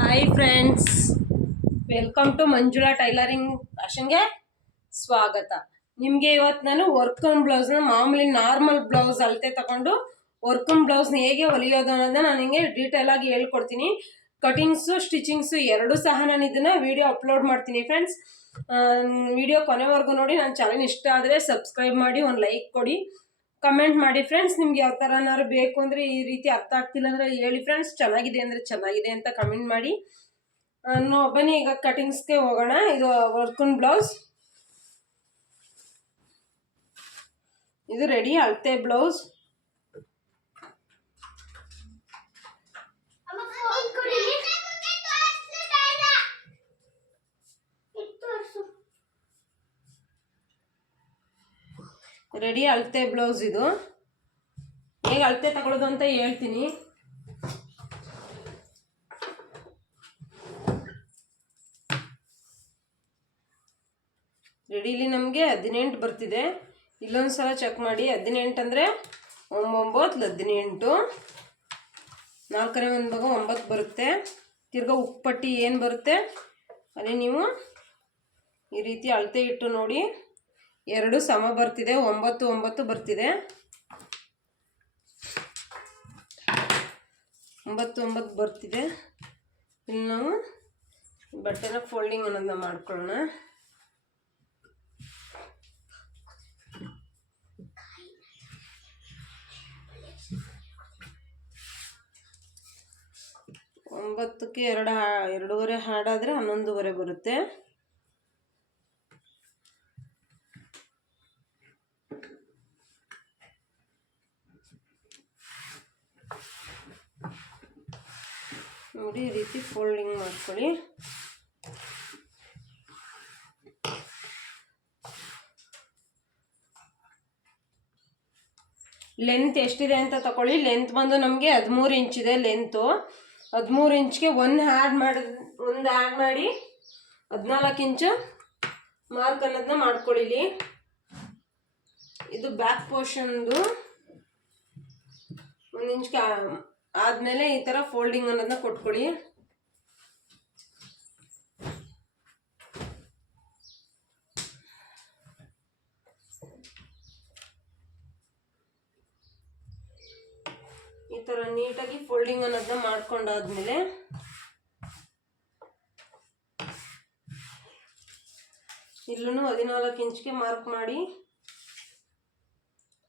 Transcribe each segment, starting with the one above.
Hi friends, welcome to Manjula tailoring ಫ್ಯಾಷನ್ಗೆ ಸ್ವಾಗತ. ನಿಮಗೆ ಇವತ್ತು ನಾನು ವರ್ಕನ್ ಬ್ಲೌಸ್ನ ಮಾಮೂಲಿ ನಾರ್ಮಲ್ ಬ್ಲೌಸ್ ಅಳತೆ ತಗೊಂಡು ವರ್ಕನ್ ಬ್ಲೌಸ್ನ ಹೇಗೆ ಹೊಲಿಯೋದು ಅನ್ನೋದನ್ನ ನಾನು ನಿಮಗೆ ಡೀಟೇಲ್ ಆಗಿ ಹೇಳ್ಕೊಡ್ತೀನಿ. ಕಟಿಂಗ್ಸು ಸ್ಟಿಚಿಂಗ್ಸು ಎರಡೂ ಸಹ ನಾನು ಇದನ್ನ ವಿಡಿಯೋ ಅಪ್ಲೋಡ್ ಮಾಡ್ತೀನಿ. ಫ್ರೆಂಡ್ಸ್, ವಿಡಿಯೋ ಕೊನೆವರೆಗೂ ನೋಡಿ. ನನ್ನ ಚಾನಲ್ ಇಷ್ಟ ಆದರೆ ಸಬ್ಸ್ಕ್ರೈಬ್ ಮಾಡಿ, ಒಂದು ಲೈಕ್ ಕೊಡಿ, ಕಮೆಂಟ್ ಮಾಡಿ. ಫ್ರೆಂಡ್ಸ್, ನಿಮ್ಗೆ ಯಾವ ಥರನಾರು ಬೇಕು ಅಂದರೆ, ಈ ರೀತಿ ಅರ್ಥ ಆಗ್ತಿಲ್ಲ ಅಂದರೆ ಹೇಳಿ ಫ್ರೆಂಡ್ಸ್. ಚೆನ್ನಾಗಿದೆ ಅಂದರೆ ಚೆನ್ನಾಗಿದೆ ಅಂತ ಕಮೆಂಟ್ ಮಾಡಿ. ಬನ್ನಿ ಈಗ ಕಟಿಂಗ್ಸ್ಗೆ ಹೋಗೋಣ. ಇದು ವರ್ಕನ್ ಬ್ಲೌಸ್, ಇದು ರೆಡಿ ಅಳತೆ ಬ್ಲೌಸ್. ರೆಡಿ ಅಳತೆ ಬ್ಲೌಸ್. ಇದು ಹೇಗೆ ಅಳತೆ ತಗೊಳ್ಳೋದು ಅಂತ ಹೇಳ್ತೀನಿ. ರೆಡಿಲಿ ನಮಗೆ 18 ಬರ್ತಿದೆ. ಇಲ್ಲೊಂದು ಸಲ ಚೆಕ್ ಮಾಡಿ. 18 ಅಂದರೆ 9 18, 4ನೇ ಒಂದು ಭಾಗ 9 ಬರುತ್ತೆ. ತಿರ್ಗಾ ಉಪ್ಪಟ್ಟಿ ಏನು ಬರುತ್ತೆ ಅಲ್ಲಿ ನೀವು ಈ ರೀತಿ ಅಳತೆ ಇಟ್ಟು ನೋಡಿ. 2 ಸಮ ಬರ್ತಿದೆ, 9 9 ಬರ್ತಿದೆ. 9 9 ಬರ್ತಿದೆ. ಇಲ್ಲಿ ನಾವು ಬಟ್ಟೆನ ಫೋಲ್ಡಿಂಗ್ ಅನ್ನೋದನ್ನ ಮಾಡ್ಕೊಳ್ಳೋಣ. ಒಂಬತ್ತಕ್ಕೆ 2.5 ಹಾಡಾದರೆ 11.5 ಬರುತ್ತೆ. ನೋಡಿ, ಈ ರೀತಿ ಫೋಲ್ಡಿಂಗ್ ಮಾಡ್ಕೊಳ್ಳಿ. ಲೆಂತ್ ಎಷ್ಟಿದೆ ಅಂತ ತಗೊಳ್ಳಿ. ಲೆಂತ್ ಬಂದು ನಮಗೆ 13 ಇಂಚಿದೆ ಲೆಂತು. 13 ಇಂಚ್ಗೆ ಒಂದು ಆ್ಯಡ್ ಮಾಡಿ 14 ಇಂಚು ಮಾರ್ಕ್ ಅನ್ನೋದನ್ನ ಮಾಡ್ಕೊಳ್ಳಿ. ಇದು ಬ್ಯಾಕ್ ಪೋರ್ಷನ್ದು 1 ಇಂಚ್ಗೆ ಆದಮೇಲೆ ಈ ಥರ ಫೋಲ್ಡಿಂಗ್ ಅನ್ನೋದನ್ನ ಕೊಟ್ಕೊಳ್ಳಿ. ಈ ಥರ ನೀಟಾಗಿ ಫೋಲ್ಡಿಂಗ್ ಅನ್ನೋದನ್ನ ಮಾಡ್ಕೊಂಡಾದ್ಮೇಲೆ ಇಲ್ಲೂ 14 ಇಂಚ್ಗೆ ಮಾರ್ಕ್ ಮಾಡಿ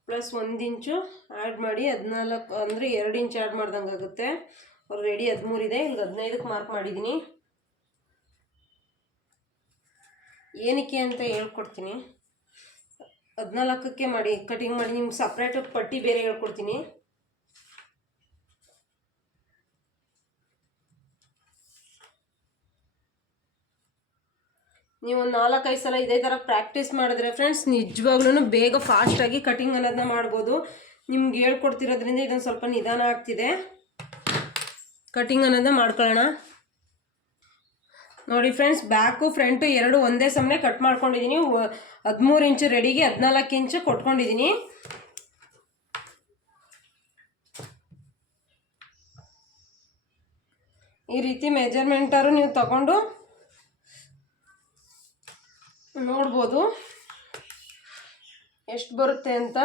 ಪ್ಲಸ್ 1 ಇಂಚು ಆ್ಯಡ್ ಮಾಡಿ 14 ಅಂದರೆ 2 ಇಂಚ್ ಆ್ಯಡ್ ಮಾಡ್ದಂಗೆ ಆಗುತ್ತೆ. ಅವ್ರು ರೆಡಿ 13 ಇದೆ. ಇಲ್ಲಿ 15ಕ್ಕೆ ಮಾರ್ಕ್ ಮಾಡಿದ್ದೀನಿ. ಏನಕ್ಕೆ ಅಂತ ಹೇಳ್ಕೊಡ್ತೀನಿ. 14ಕ್ಕೆ ಮಾಡಿ ಕಟಿಂಗ್ ಮಾಡಿ. ನಿಮ್ಗೆ ಸಪ್ರೇಟಾಗಿ ಪಟ್ಟಿ ಬೇರೆ ಹೇಳ್ಕೊಡ್ತೀನಿ. ನೀವು ಒಂದು 4-5 ಸಲ ಇದೇ ಥರ ಪ್ರಾಕ್ಟೀಸ್ ಮಾಡಿದ್ರೆ ಫ್ರೆಂಡ್ಸ್, ನಿಜವಾಗ್ಲೂ ಬೇಗ ಫಾಸ್ಟಾಗಿ ಕಟಿಂಗ್ ಅನ್ನೋದನ್ನ ಮಾಡ್ಬೋದು. ನಿಮ್ಗೆ ಹೇಳ್ಕೊಡ್ತಿರೋದ್ರಿಂದ ಇದೊಂದು ಸ್ವಲ್ಪ ನಿಧಾನ ಆಗ್ತಿದೆ. ಕಟಿಂಗ್ ಅನ್ನೋದನ್ನ ಮಾಡ್ಕೊಳ್ಳೋಣ. ನೋಡಿ ಫ್ರೆಂಡ್ಸ್, ಬ್ಯಾಕು ಫ್ರಂಟು ಎರಡು ಒಂದೇ ಸಮನೆ ಕಟ್ ಮಾಡ್ಕೊಂಡಿದ್ದೀನಿ. 13 ಇಂಚು ರೆಡಿಗೆ 14 ಇಂಚು ಕೊಟ್ಕೊಂಡಿದ್ದೀನಿ. ಈ ರೀತಿ ಮೆಜರ್ಮೆಂಟಾರು ನೀವು ತಗೊಂಡು ನೋಡ್ಬೋದು ಎಷ್ಟು ಬರುತ್ತೆ ಅಂತ.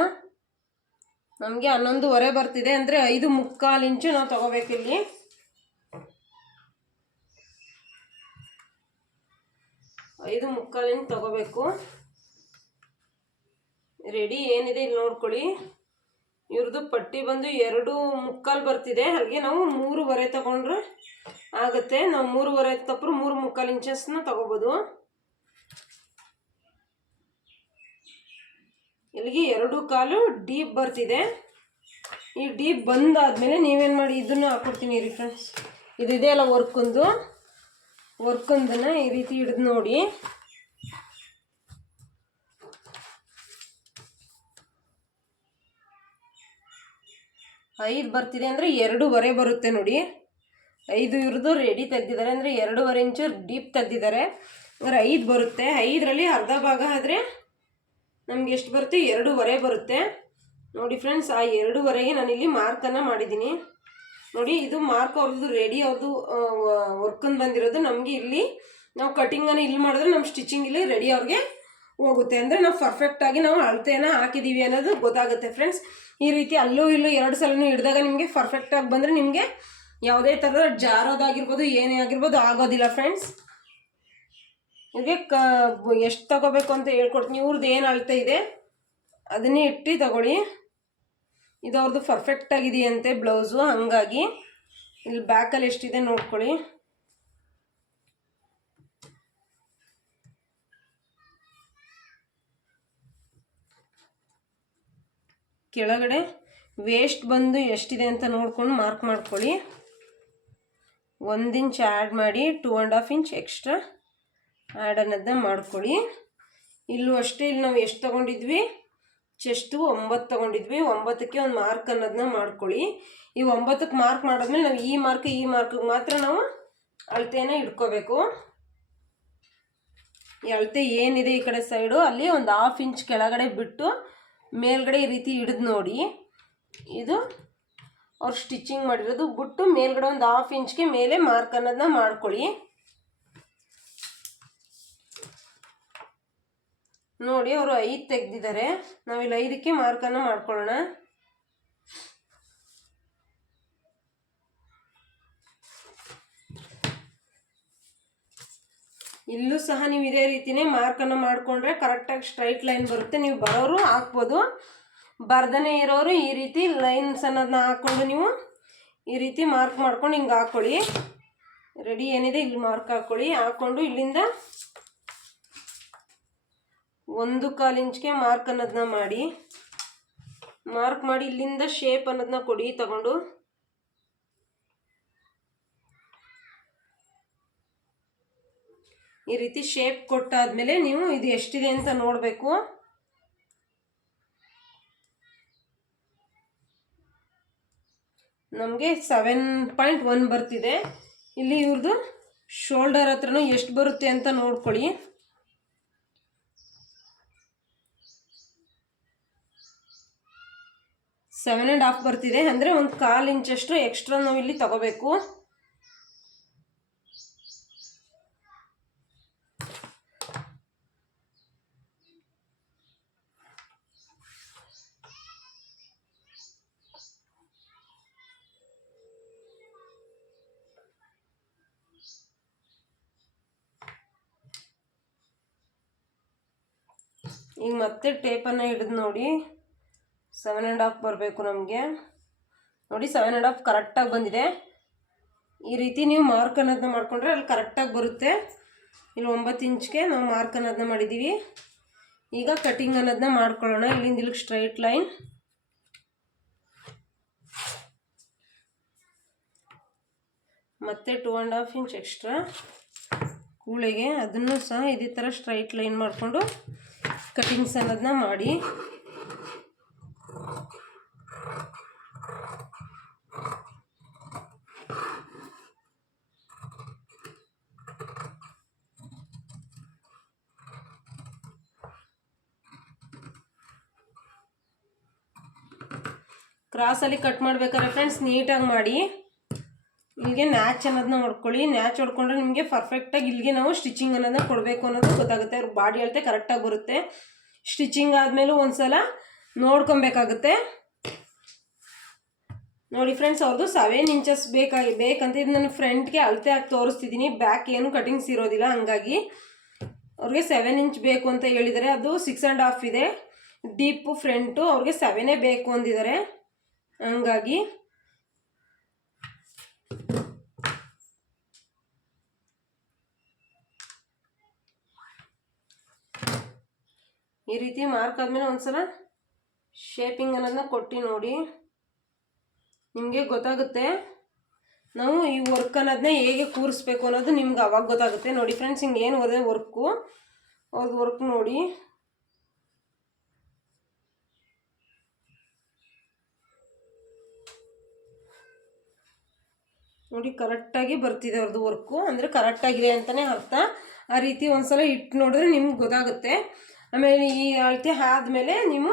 ನಮಗೆ 11.5 ಬರ್ತಿದೆ ಅಂದರೆ 5.25 ಇಂಚು ನಾವು ತಗೋಬೇಕಿಲ್ಲಿ. ಐದು 5.25 ಇಂಚು ತಗೋಬೇಕು. ರೆಡಿ ಏನಿದೆ ಇಲ್ಲಿ ನೋಡ್ಕೊಳ್ಳಿ. ಇವ್ರದ್ದು ಪಟ್ಟಿ ಬಂದು 2.25 ಬರ್ತಿದೆ. ಹಾಗೆ ನಾವು 3.25 ತಗೊಂಡ್ರೆ ಆಗುತ್ತೆ. ನಾವು 3.25 ತಪ್ಪರು 3.25 ಇಂಚಸ್ನ ತಗೋಬೋದು. ಇಲ್ಲಿಗೆ 2.25 ಡೀಪ್ ಬರ್ತಿದೆ. ಈ ಡೀಪ್ ಬಂದಾದ್ಮೇಲೆ ನೀವೇನು ಮಾಡಿ, ಇದನ್ನು ಹಾಕ್ಕೊಡ್ತೀನಿ ರೀ ಫ್ರೆಂಡ್ಸ್. ಇದೆಯಲ್ಲ ವರ್ಕಂದನ್ನ ಈ ರೀತಿ ಹಿಡಿದು ನೋಡಿ. ಐದು ಬರ್ತಿದೆ ಅಂದರೆ 2.25 ಬರುತ್ತೆ ನೋಡಿ. 5 ಇವ್ರದ್ದು ರೆಡಿ ತೆಗ್ದಿದ್ದಾರೆ ಅಂದರೆ 2.25 ಇಂಚು ಡೀಪ್ ತೆಗ್ದಿದ್ದಾರೆ ಅಂದರೆ 5 ಬರುತ್ತೆ. 5ರಲ್ಲಿ ಅರ್ಧ ಭಾಗ ಆದರೆ ನಮ್ಗೆ ಎಷ್ಟು ಬರುತ್ತೆ? 2.25 ಬರುತ್ತೆ ನೋಡಿ ಫ್ರೆಂಡ್ಸ್. ಆ 2.25ಗೆ ನಾನಿಲ್ಲಿ ಮಾರ್ಕನ್ನು ಮಾಡಿದ್ದೀನಿ. ನೋಡಿ ಇದು ಮಾರ್ಕ್ ಅವ್ರದ್ದು ರೆಡಿ ಅವ್ರದ್ದು ವರ್ಕನ್ ಬಂದಿರೋದು. ನಮಗೆ ಇಲ್ಲಿ ನಾವು ಕಟಿಂಗನ್ನು ಇಲ್ಲಿ ಮಾಡಿದ್ರೆ ನಮ್ಮ ಸ್ಟಿಚಿಂಗ್ ಇಲ್ಲಿ ರೆಡಿ ಅವ್ರಿಗೆ ಹೋಗುತ್ತೆ. ಅಂದರೆ ನಾವು ಪರ್ಫೆಕ್ಟಾಗಿ ನಾವು ಅಳತೆನ ಹಾಕಿದ್ದೀವಿ ಅನ್ನೋದು ಗೊತ್ತಾಗುತ್ತೆ ಫ್ರೆಂಡ್ಸ್. ಈ ರೀತಿ ಅಲ್ಲೂ ಇಲ್ಲೂ 2 ಸಲನೂ ಹಿಡಿದಾಗ ನಿಮಗೆ ಪರ್ಫೆಕ್ಟಾಗಿ ಬಂದರೆ ನಿಮಗೆ ಯಾವುದೇ ಥರದ ಜಾರೋದಾಗಿರ್ಬೋದು ಏನೇ ಆಗಿರ್ಬೋದು ಆಗೋದಿಲ್ಲ ಫ್ರೆಂಡ್ಸ್. ನಿಮಗೆ ಎಷ್ಟು ತಗೋಬೇಕು ಅಂತ ಹೇಳ್ಕೊಡ್ತೀನಿ. ಇವ್ರದ್ದು ಏನು ಅಳತೆ ಇದೆ ಅದನ್ನೇ ಇಟ್ಟು ತಗೊಳ್ಳಿ. ಇದು ಅವ್ರದ್ದು ಪರ್ಫೆಕ್ಟಾಗಿದೆಯಂತೆ ಬ್ಲೌಸು, ಹಾಗಾಗಿ ಇಲ್ಲಿ ಬ್ಯಾಕಲ್ಲಿ ಎಷ್ಟಿದೆ ನೋಡ್ಕೊಳ್ಳಿ. ಕೆಳಗಡೆ ವೇಸ್ಟ್ ಬಂದು ಎಷ್ಟಿದೆ ಅಂತ ನೋಡ್ಕೊಂಡು ಮಾರ್ಕ್ ಮಾಡ್ಕೊಳ್ಳಿ. 1 ಇಂಚ್ ಆ್ಯಡ್ ಮಾಡಿ 2.5 ಇಂಚ್ ಎಕ್ಸ್ಟ್ರಾ ಆ್ಯಡ್ ಅನ್ನೋದನ್ನ ಮಾಡ್ಕೊಳ್ಳಿ. ಇಲ್ಲೂ ಅಷ್ಟೇ, ಇಲ್ಲಿ ನಾವು ಎಷ್ಟು ತೊಗೊಂಡಿದ್ವಿ, ಚೆಸ್ಟು 9 ತೊಗೊಂಡಿದ್ವಿ. 9ಕ್ಕೆ ಒಂದು ಮಾರ್ಕ್ ಅನ್ನೋದನ್ನ ಮಾಡ್ಕೊಳ್ಳಿ. ಈ 9ಕ್ಕೆ ಮಾರ್ಕ್ ಮಾಡಿದ್ಮೇಲೆ ನಾವು ಈ ಮಾರ್ಕಿಗೆ ಮಾತ್ರ ನಾವು ಅಳತೆಯನ್ನು ಇಟ್ಕೋಬೇಕು. ಈ ಅಳತೆ ಏನಿದೆ ಈ ಕಡೆ ಸೈಡು ಅಲ್ಲಿ ಒಂದು 1/2 ಇಂಚ್ ಕೆಳಗಡೆ ಬಿಟ್ಟು ಮೇಲ್ಗಡೆ ಈ ರೀತಿ ಹಿಡಿದು ನೋಡಿ. ಇದು ಅವ್ರು ಸ್ಟಿಚಿಂಗ್ ಮಾಡಿರೋದು ಬಿಟ್ಟು ಮೇಲ್ಗಡೆ ಒಂದು 1/2 ಇಂಚ್ಗೆ ಮೇಲೆ ಮಾರ್ಕ್ ಅನ್ನೋದನ್ನ ಮಾಡ್ಕೊಳ್ಳಿ. ನೋಡಿ ಅವರು 5 ತೆಗೆದಿದ್ದಾರೆ, ನಾವಿಲ್ಲಿ 5ಕ್ಕೆ ಮಾರ್ಕನ್ನು ಮಾಡ್ಕೊಳ್ಳೋಣ. ಇಲ್ಲೂ ಸಹ ನೀವು ಇದೇ ರೀತಿಯೇ ಮಾರ್ಕನ್ನು ಮಾಡಿಕೊಂಡ್ರೆ ಕರೆಕ್ಟಾಗಿ ಸ್ಟ್ರೈಟ್ ಲೈನ್ ಬರುತ್ತೆ. ನೀವು ಬರೋರು ಹಾಕ್ಬೋದು, ಬರ್ದನೇ ಇರೋರು ಈ ರೀತಿ ಲೈನ್ಸ್ ಅನ್ನೋದನ್ನ ಹಾಕ್ಕೊಂಡು ನೀವು ಈ ರೀತಿ ಮಾರ್ಕ್ ಮಾಡ್ಕೊಂಡು ಹಿಂಗೆ ಹಾಕ್ಕೊಳ್ಳಿ. ರೆಡಿ ಏನಿದೆ ಇಲ್ಲಿ ಮಾರ್ಕ್ ಹಾಕ್ಕೊಳ್ಳಿ. ಹಾಕ್ಕೊಂಡು ಇಲ್ಲಿಂದ 1/4 ಇಂಚ್ಗೆ ಮಾರ್ಕ್ ಅನ್ನೋದನ್ನ ಮಾಡಿ. ಮಾರ್ಕ್ ಮಾಡಿ ಇಲ್ಲಿಂದ ಶೇಪ್ ಅನ್ನೋದನ್ನ ಕೊಡಿ ತಗೊಂಡು. ಈ ರೀತಿ ಶೇಪ್ ಕೊಟ್ಟಾದ್ಮೇಲೆ ನೀವು ಇದು ಎಷ್ಟಿದೆ ಅಂತ ನೋಡಬೇಕು. ನಮಗೆ 7.1 ಬರ್ತಿದೆ. ಇಲ್ಲಿ ಇವ್ರದ್ದು ಶೋಲ್ಡರ್ ಹತ್ರನೂ ಎಷ್ಟು ಬರುತ್ತೆ ಅಂತ ನೋಡ್ಕೊಳ್ಳಿ. 7.5 ಬರ್ತಿದೆ. ಅಂದರೆ ಒಂದು 1/4 ಇಂಚಷ್ಟು ಎಕ್ಸ್ಟ್ರಾ ನಾವು ಇಲ್ಲಿ ತಗೋಬೇಕು. ಈಗ ಮತ್ತೆ ಟೇಪನ್ನು ಹಿಡಿದು ನೋಡಿ 7.5 ಬರಬೇಕು ನಮಗೆ. ನೋಡಿ 7.5 ಕರೆಕ್ಟಾಗಿ ಬಂದಿದೆ. ಈ ರೀತಿ ನೀವು ಮಾರ್ಕ್ ಅನ್ನೋದನ್ನ ಮಾಡಿಕೊಂಡ್ರೆ ಅಲ್ಲಿ ಕರೆಕ್ಟಾಗಿ ಬರುತ್ತೆ. ಇಲ್ಲಿ 9 ಇಂಚ್ಗೆ ನಾವು ಮಾರ್ಕ್ ಅನ್ನೋದನ್ನ ಮಾಡಿದ್ದೀವಿ. ಈಗ ಕಟಿಂಗ್ ಅನ್ನೋದನ್ನ ಮಾಡ್ಕೊಳ್ಳೋಣ. ಇಲ್ಲಿಂದ ಇಲ್ಲಿಗೆ ಸ್ಟ್ರೈಟ್ ಲೈನ್, ಮತ್ತು 2.5 ಇಂಚ್ ಎಕ್ಸ್ಟ್ರಾ ಕೂಳೆಗೆ ಅದನ್ನು ಸಹ ಇದೇ ಥರ ಸ್ಟ್ರೈಟ್ ಲೈನ್ ಮಾಡಿಕೊಂಡು ಕಟಿಂಗ್ಸ್ ಅನ್ನೋದನ್ನ ಮಾಡಿ. ಕ್ರಾಸಲ್ಲಿ ಕಟ್ ಮಾಡಬೇಕಾದ್ರೆ ಫ್ರೆಂಡ್ಸ್ ನೀಟಾಗಿ ಮಾಡಿ. ಇಲ್ಲಿಗೆ ನ್ಯಾಚ್ ಅನ್ನೋದನ್ನ ಹೊಡ್ಕೊಳ್ಳಿ. ನ್ಯಾಚ್ ಹೊಡ್ಕೊಂಡ್ರೆ ನಿಮಗೆ ಪರ್ಫೆಕ್ಟಾಗಿ ಇಲ್ಲಿಗೆ ನಾವು ಸ್ಟಿಚಿಂಗ್ ಅನ್ನೋದನ್ನ ಕೊಡಬೇಕು ಅನ್ನೋದು ಗೊತ್ತಾಗುತ್ತೆ. ಅವ್ರ ಬಾಡಿ ಅಳತೆ ಕರೆಕ್ಟಾಗಿ ಬರುತ್ತೆ. ಸ್ಟಿಚಿಂಗ್ ಆದಮೇಲೂ ಒಂದು ಸಲ ನೋಡ್ಕೊಬೇಕಾಗುತ್ತೆ. ನೋಡಿ ಫ್ರೆಂಡ್ಸ್, ಅವ್ರದ್ದು 7 ಇಂಚಸ್ ಬೇಕಂತ ಇದು ನಾನು ಫ್ರಂಟ್ಗೆ ಅಳತೆ ಹಾಕಿ ತೋರಿಸ್ತಿದ್ದೀನಿ. ಬ್ಯಾಕ್ ಏನು ಕಟಿಂಗ್ಸ್ ಇರೋದಿಲ್ಲ, ಹಂಗಾಗಿ ಅವ್ರಿಗೆ 7 ಇಂಚ್ ಬೇಕು ಅಂತ ಹೇಳಿದ್ದಾರೆ. ಅದು 6.5 ಇದೆ ಡೀಪು ಫ್ರಂಟು. ಅವ್ರಿಗೆ 7 ಬೇಕು ಅಂದಿದ್ದಾರೆ, ಹಂಗಾಗಿ ಈ ರೀತಿ ಮಾರ್ಕ್ ಆದಮೇಲೆ ಒಂದ್ಸಲ ಶೇಪಿಂಗ್ ಅನ್ನೋದನ್ನ ಕೊಟ್ಟು ನೋಡಿ, ನಿಮಗೆ ಗೊತ್ತಾಗುತ್ತೆ. ನಾವು ಈ ವರ್ಕ್ ಅನ್ನೋದನ್ನ ಹೇಗೆ ಕೂರಿಸ್ಬೇಕು ಅನ್ನೋದು ನಿಮ್ಗೆ ಅವಾಗ ಗೊತ್ತಾಗುತ್ತೆ. ನೋಡಿ ಫ್ರೆಂಡ್ಸ್, ಹಿಂಗೆ ಏನು ಹೋದೆ ವರ್ಕು, ಅವ್ರದ್ದು ವರ್ಕ್ ನೋಡಿ. ನೋಡಿ ಕರೆಕ್ಟಾಗಿ ಬರ್ತಿದೆ ಅವ್ರದ್ದು ವರ್ಕು, ಅಂದರೆ ಕರೆಕ್ಟಾಗಿದೆ ಅಂತಲೇ ಅರ್ಥ. ಆ ರೀತಿ ಒಂದ್ಸಲ ಇಟ್ಟು ನೋಡಿದ್ರೆ ನಿಮ್ಗೆ ಗೊತ್ತಾಗುತ್ತೆ. ಆಮೇಲೆ ಈ ಅಳತೆ ಆದಮೇಲೆ ನೀವು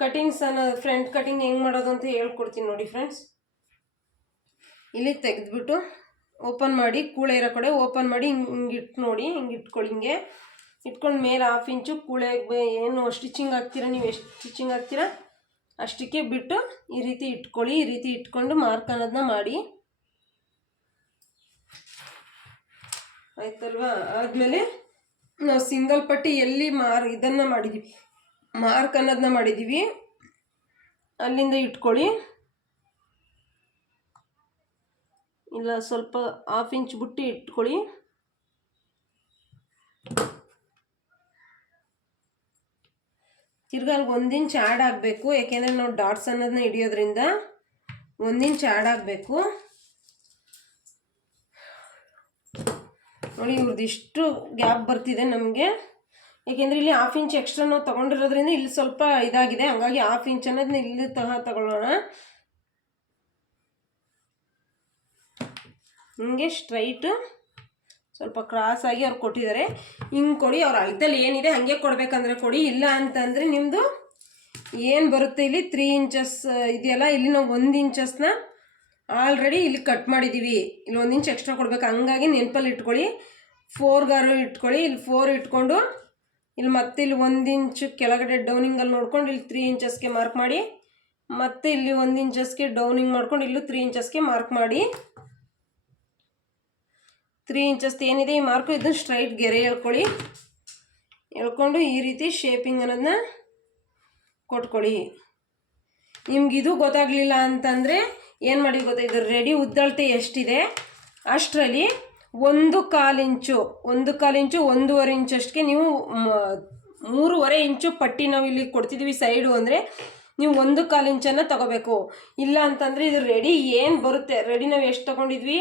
ಕಟಿಂಗ್ಸ್ ಫ್ರಂಟ್ ಕಟಿಂಗ್ ಹೆಂಗೆ ಮಾಡೋದು ಅಂತ ಹೇಳ್ಕೊಡ್ತೀನಿ ನೋಡಿ ಫ್ರೆಂಡ್ಸ್. ಇಲ್ಲಿ ತೆಗೆದ್ಬಿಟ್ಟು ಓಪನ್ ಮಾಡಿ, ಕೂಳೆ ಇರೋ ಕಡೆ ಓಪನ್ ಮಾಡಿ ಹಿಂಗೆ ಇಟ್ಟು ನೋಡಿ, ಹಿಂಗೆ ಇಟ್ಕೊಳ್ಳಿ. ಹಿಂಗೆ ಇಟ್ಕೊಂಡು ಮೇಲೆ 1/2 ಇಂಚು ಕೂಳೆಗೆ ಏನು ಸ್ಟಿಚಿಂಗ್ ಹಾಕ್ತೀರಾ, ನೀವು ಎಷ್ಟು ಸ್ಟಿಚಿಂಗ್ ಹಾಕ್ತೀರಾ ಅಷ್ಟಕ್ಕೆ ಬಿಟ್ಟು ಈ ರೀತಿ ಇಟ್ಕೊಳ್ಳಿ. ಈ ರೀತಿ ಇಟ್ಕೊಂಡು ಮಾರ್ಕ್ ಅನ್ನೋದನ್ನ ಮಾಡಿ, ಆಯ್ತಲ್ವಾ? ಆದಮೇಲೆ ನಾವು ಸಿಂಗಲ್ ಪಟ್ಟಿ ಎಲ್ಲಿ ಇದನ್ನು ಮಾಡಿದ್ದೀವಿ, ಮಾರ್ಕ್ ಅನ್ನೋದನ್ನ ಮಾಡಿದ್ದೀವಿ, ಅಲ್ಲಿಂದ ಇಟ್ಕೊಳ್ಳಿ. ಇಲ್ಲ ಸ್ವಲ್ಪ 1/2 ಇಂಚ್ ಬಿಟ್ಟು ಇಟ್ಕೊಳ್ಳಿ. ತಿರ್ಗಾ ಅಲ್ಲಿಗೆ 1 ಇಂಚ್ ಆ್ಯಡ್ ಆಗಬೇಕು, ಯಾಕೆಂದರೆ ನಾವು ಡಾಟ್ಸ್ ಅನ್ನೋದನ್ನ ಹಿಡಿಯೋದ್ರಿಂದ 1 ಇಂಚ್ ಆ್ಯಡ್ ಆಗಬೇಕು. ನೋಡಿ ಇವ್ರದ್ದು ಇಷ್ಟು ಗ್ಯಾಪ್ ಬರ್ತಿದೆ ನಮಗೆ, ಯಾಕೆಂದರೆ ಇಲ್ಲಿ 1/2 ಇಂಚ್ ಎಕ್ಸ್ಟ್ರಾ ನಾವು ತೊಗೊಂಡಿರೋದ್ರಿಂದ ಇಲ್ಲಿ ಸ್ವಲ್ಪ ಇದಾಗಿದೆ, ಹಂಗಾಗಿ 1/2 ಇಂಚ್ ಅನ್ನೋದನ್ನ ಇಲ್ಲಿ ತಗೊಳ್ಳೋಣ. ಹಿಂಗೆ ಸ್ಟ್ರೈಟು ಸ್ವಲ್ಪ ಕ್ರಾಸಾಗಿ ಅವ್ರು ಕೊಟ್ಟಿದ್ದಾರೆ, ಹಿಂಗೆ ಕೊಡಿ. ಅವ್ರ ಅಳತೆಲ್ಲಿ ಏನಿದೆ ಹಾಗೆ ಕೊಡಬೇಕಂದ್ರೆ ಕೊಡಿ, ಇಲ್ಲ ಅಂತಂದರೆ ನಿಮ್ಮದು ಏನು ಬರುತ್ತೆ ಇಲ್ಲಿ 3 ಇಂಚಸ್ ಇದೆಯಲ್ಲ, ಇಲ್ಲಿ ನಾವು 1 ಇಂಚಸ್ನ ಆಲ್ರೆಡಿ ಇಲ್ಲಿ ಕಟ್ ಮಾಡಿದ್ದೀವಿ, ಇಲ್ಲಿ 1 ಇಂಚ್ ಎಕ್ಸ್ಟ್ರಾ ಕೊಡಬೇಕು. ಹಂಗಾಗಿ ನೆನಪಲ್ಲಿ ಇಟ್ಕೊಳ್ಳಿ, 4 ಗಾರು ಇಟ್ಕೊಳ್ಳಿ. ಇಲ್ಲಿ 4 ಇಟ್ಕೊಂಡು ಇಲ್ಲಿ ಮತ್ತೆ ಇಲ್ಲಿ 1 ಇಂಚು ಕೆಳಗಡೆ ಡೌನಿಂಗಲ್ಲಿ ನೋಡ್ಕೊಂಡು ಇಲ್ಲಿ 3 ಇಂಚಸ್ಗೆ ಮಾರ್ಕ್ ಮಾಡಿ, ಮತ್ತೆ ಇಲ್ಲಿ 1 ಇಂಚಸ್ಗೆ ಡೌನಿಂಗ್ ಮಾಡ್ಕೊಂಡು ಇಲ್ಲೂ 3 ಇಂಚಸ್ಗೆ ಮಾರ್ಕ್ ಮಾಡಿ. 3 ಇಂಚಸ್ ಏನಿದೆ ಈ ಮಾರ್ಕು, ಇದನ್ನು ಸ್ಟ್ರೈಟ್ ಗೆರೆ ಎಳ್ಕೊಳ್ಳಿ. ಎಳ್ಕೊಂಡು ಈ ರೀತಿ ಶೇಪಿಂಗ್ ಅನ್ನೋದನ್ನ ಕೊಟ್ಕೊಳ್ಳಿ. ನಿಮ್ಗೆ ಇದು ಗೊತ್ತಾಗಲಿಲ್ಲ ಅಂತಂದರೆ ಏನು ಮಾಡಿ ಗೊತ್ತಾ, ಇದು ರೆಡಿ ಉದ್ದಳತೆ ಎಷ್ಟಿದೆ ಅಷ್ಟರಲ್ಲಿ 1/4 ಇಂಚು 1.5 ಇಂಚಷ್ಟಕ್ಕೆ ನೀವು 3.5 ಇಂಚು ಪಟ್ಟಿ ನಾವು ಇಲ್ಲಿ ಕೊಡ್ತಿದ್ದೀವಿ ಸೈಡು, ಅಂದರೆ ನೀವು 1/4 ಇಂಚನ್ನು ತಗೋಬೇಕು. ಇಲ್ಲ ಅಂತಂದರೆ ಇದು ರೆಡಿ ಏನು ಬರುತ್ತೆ, ರೆಡಿ ನಾವು ಎಷ್ಟು ತೊಗೊಂಡಿದ್ವಿ,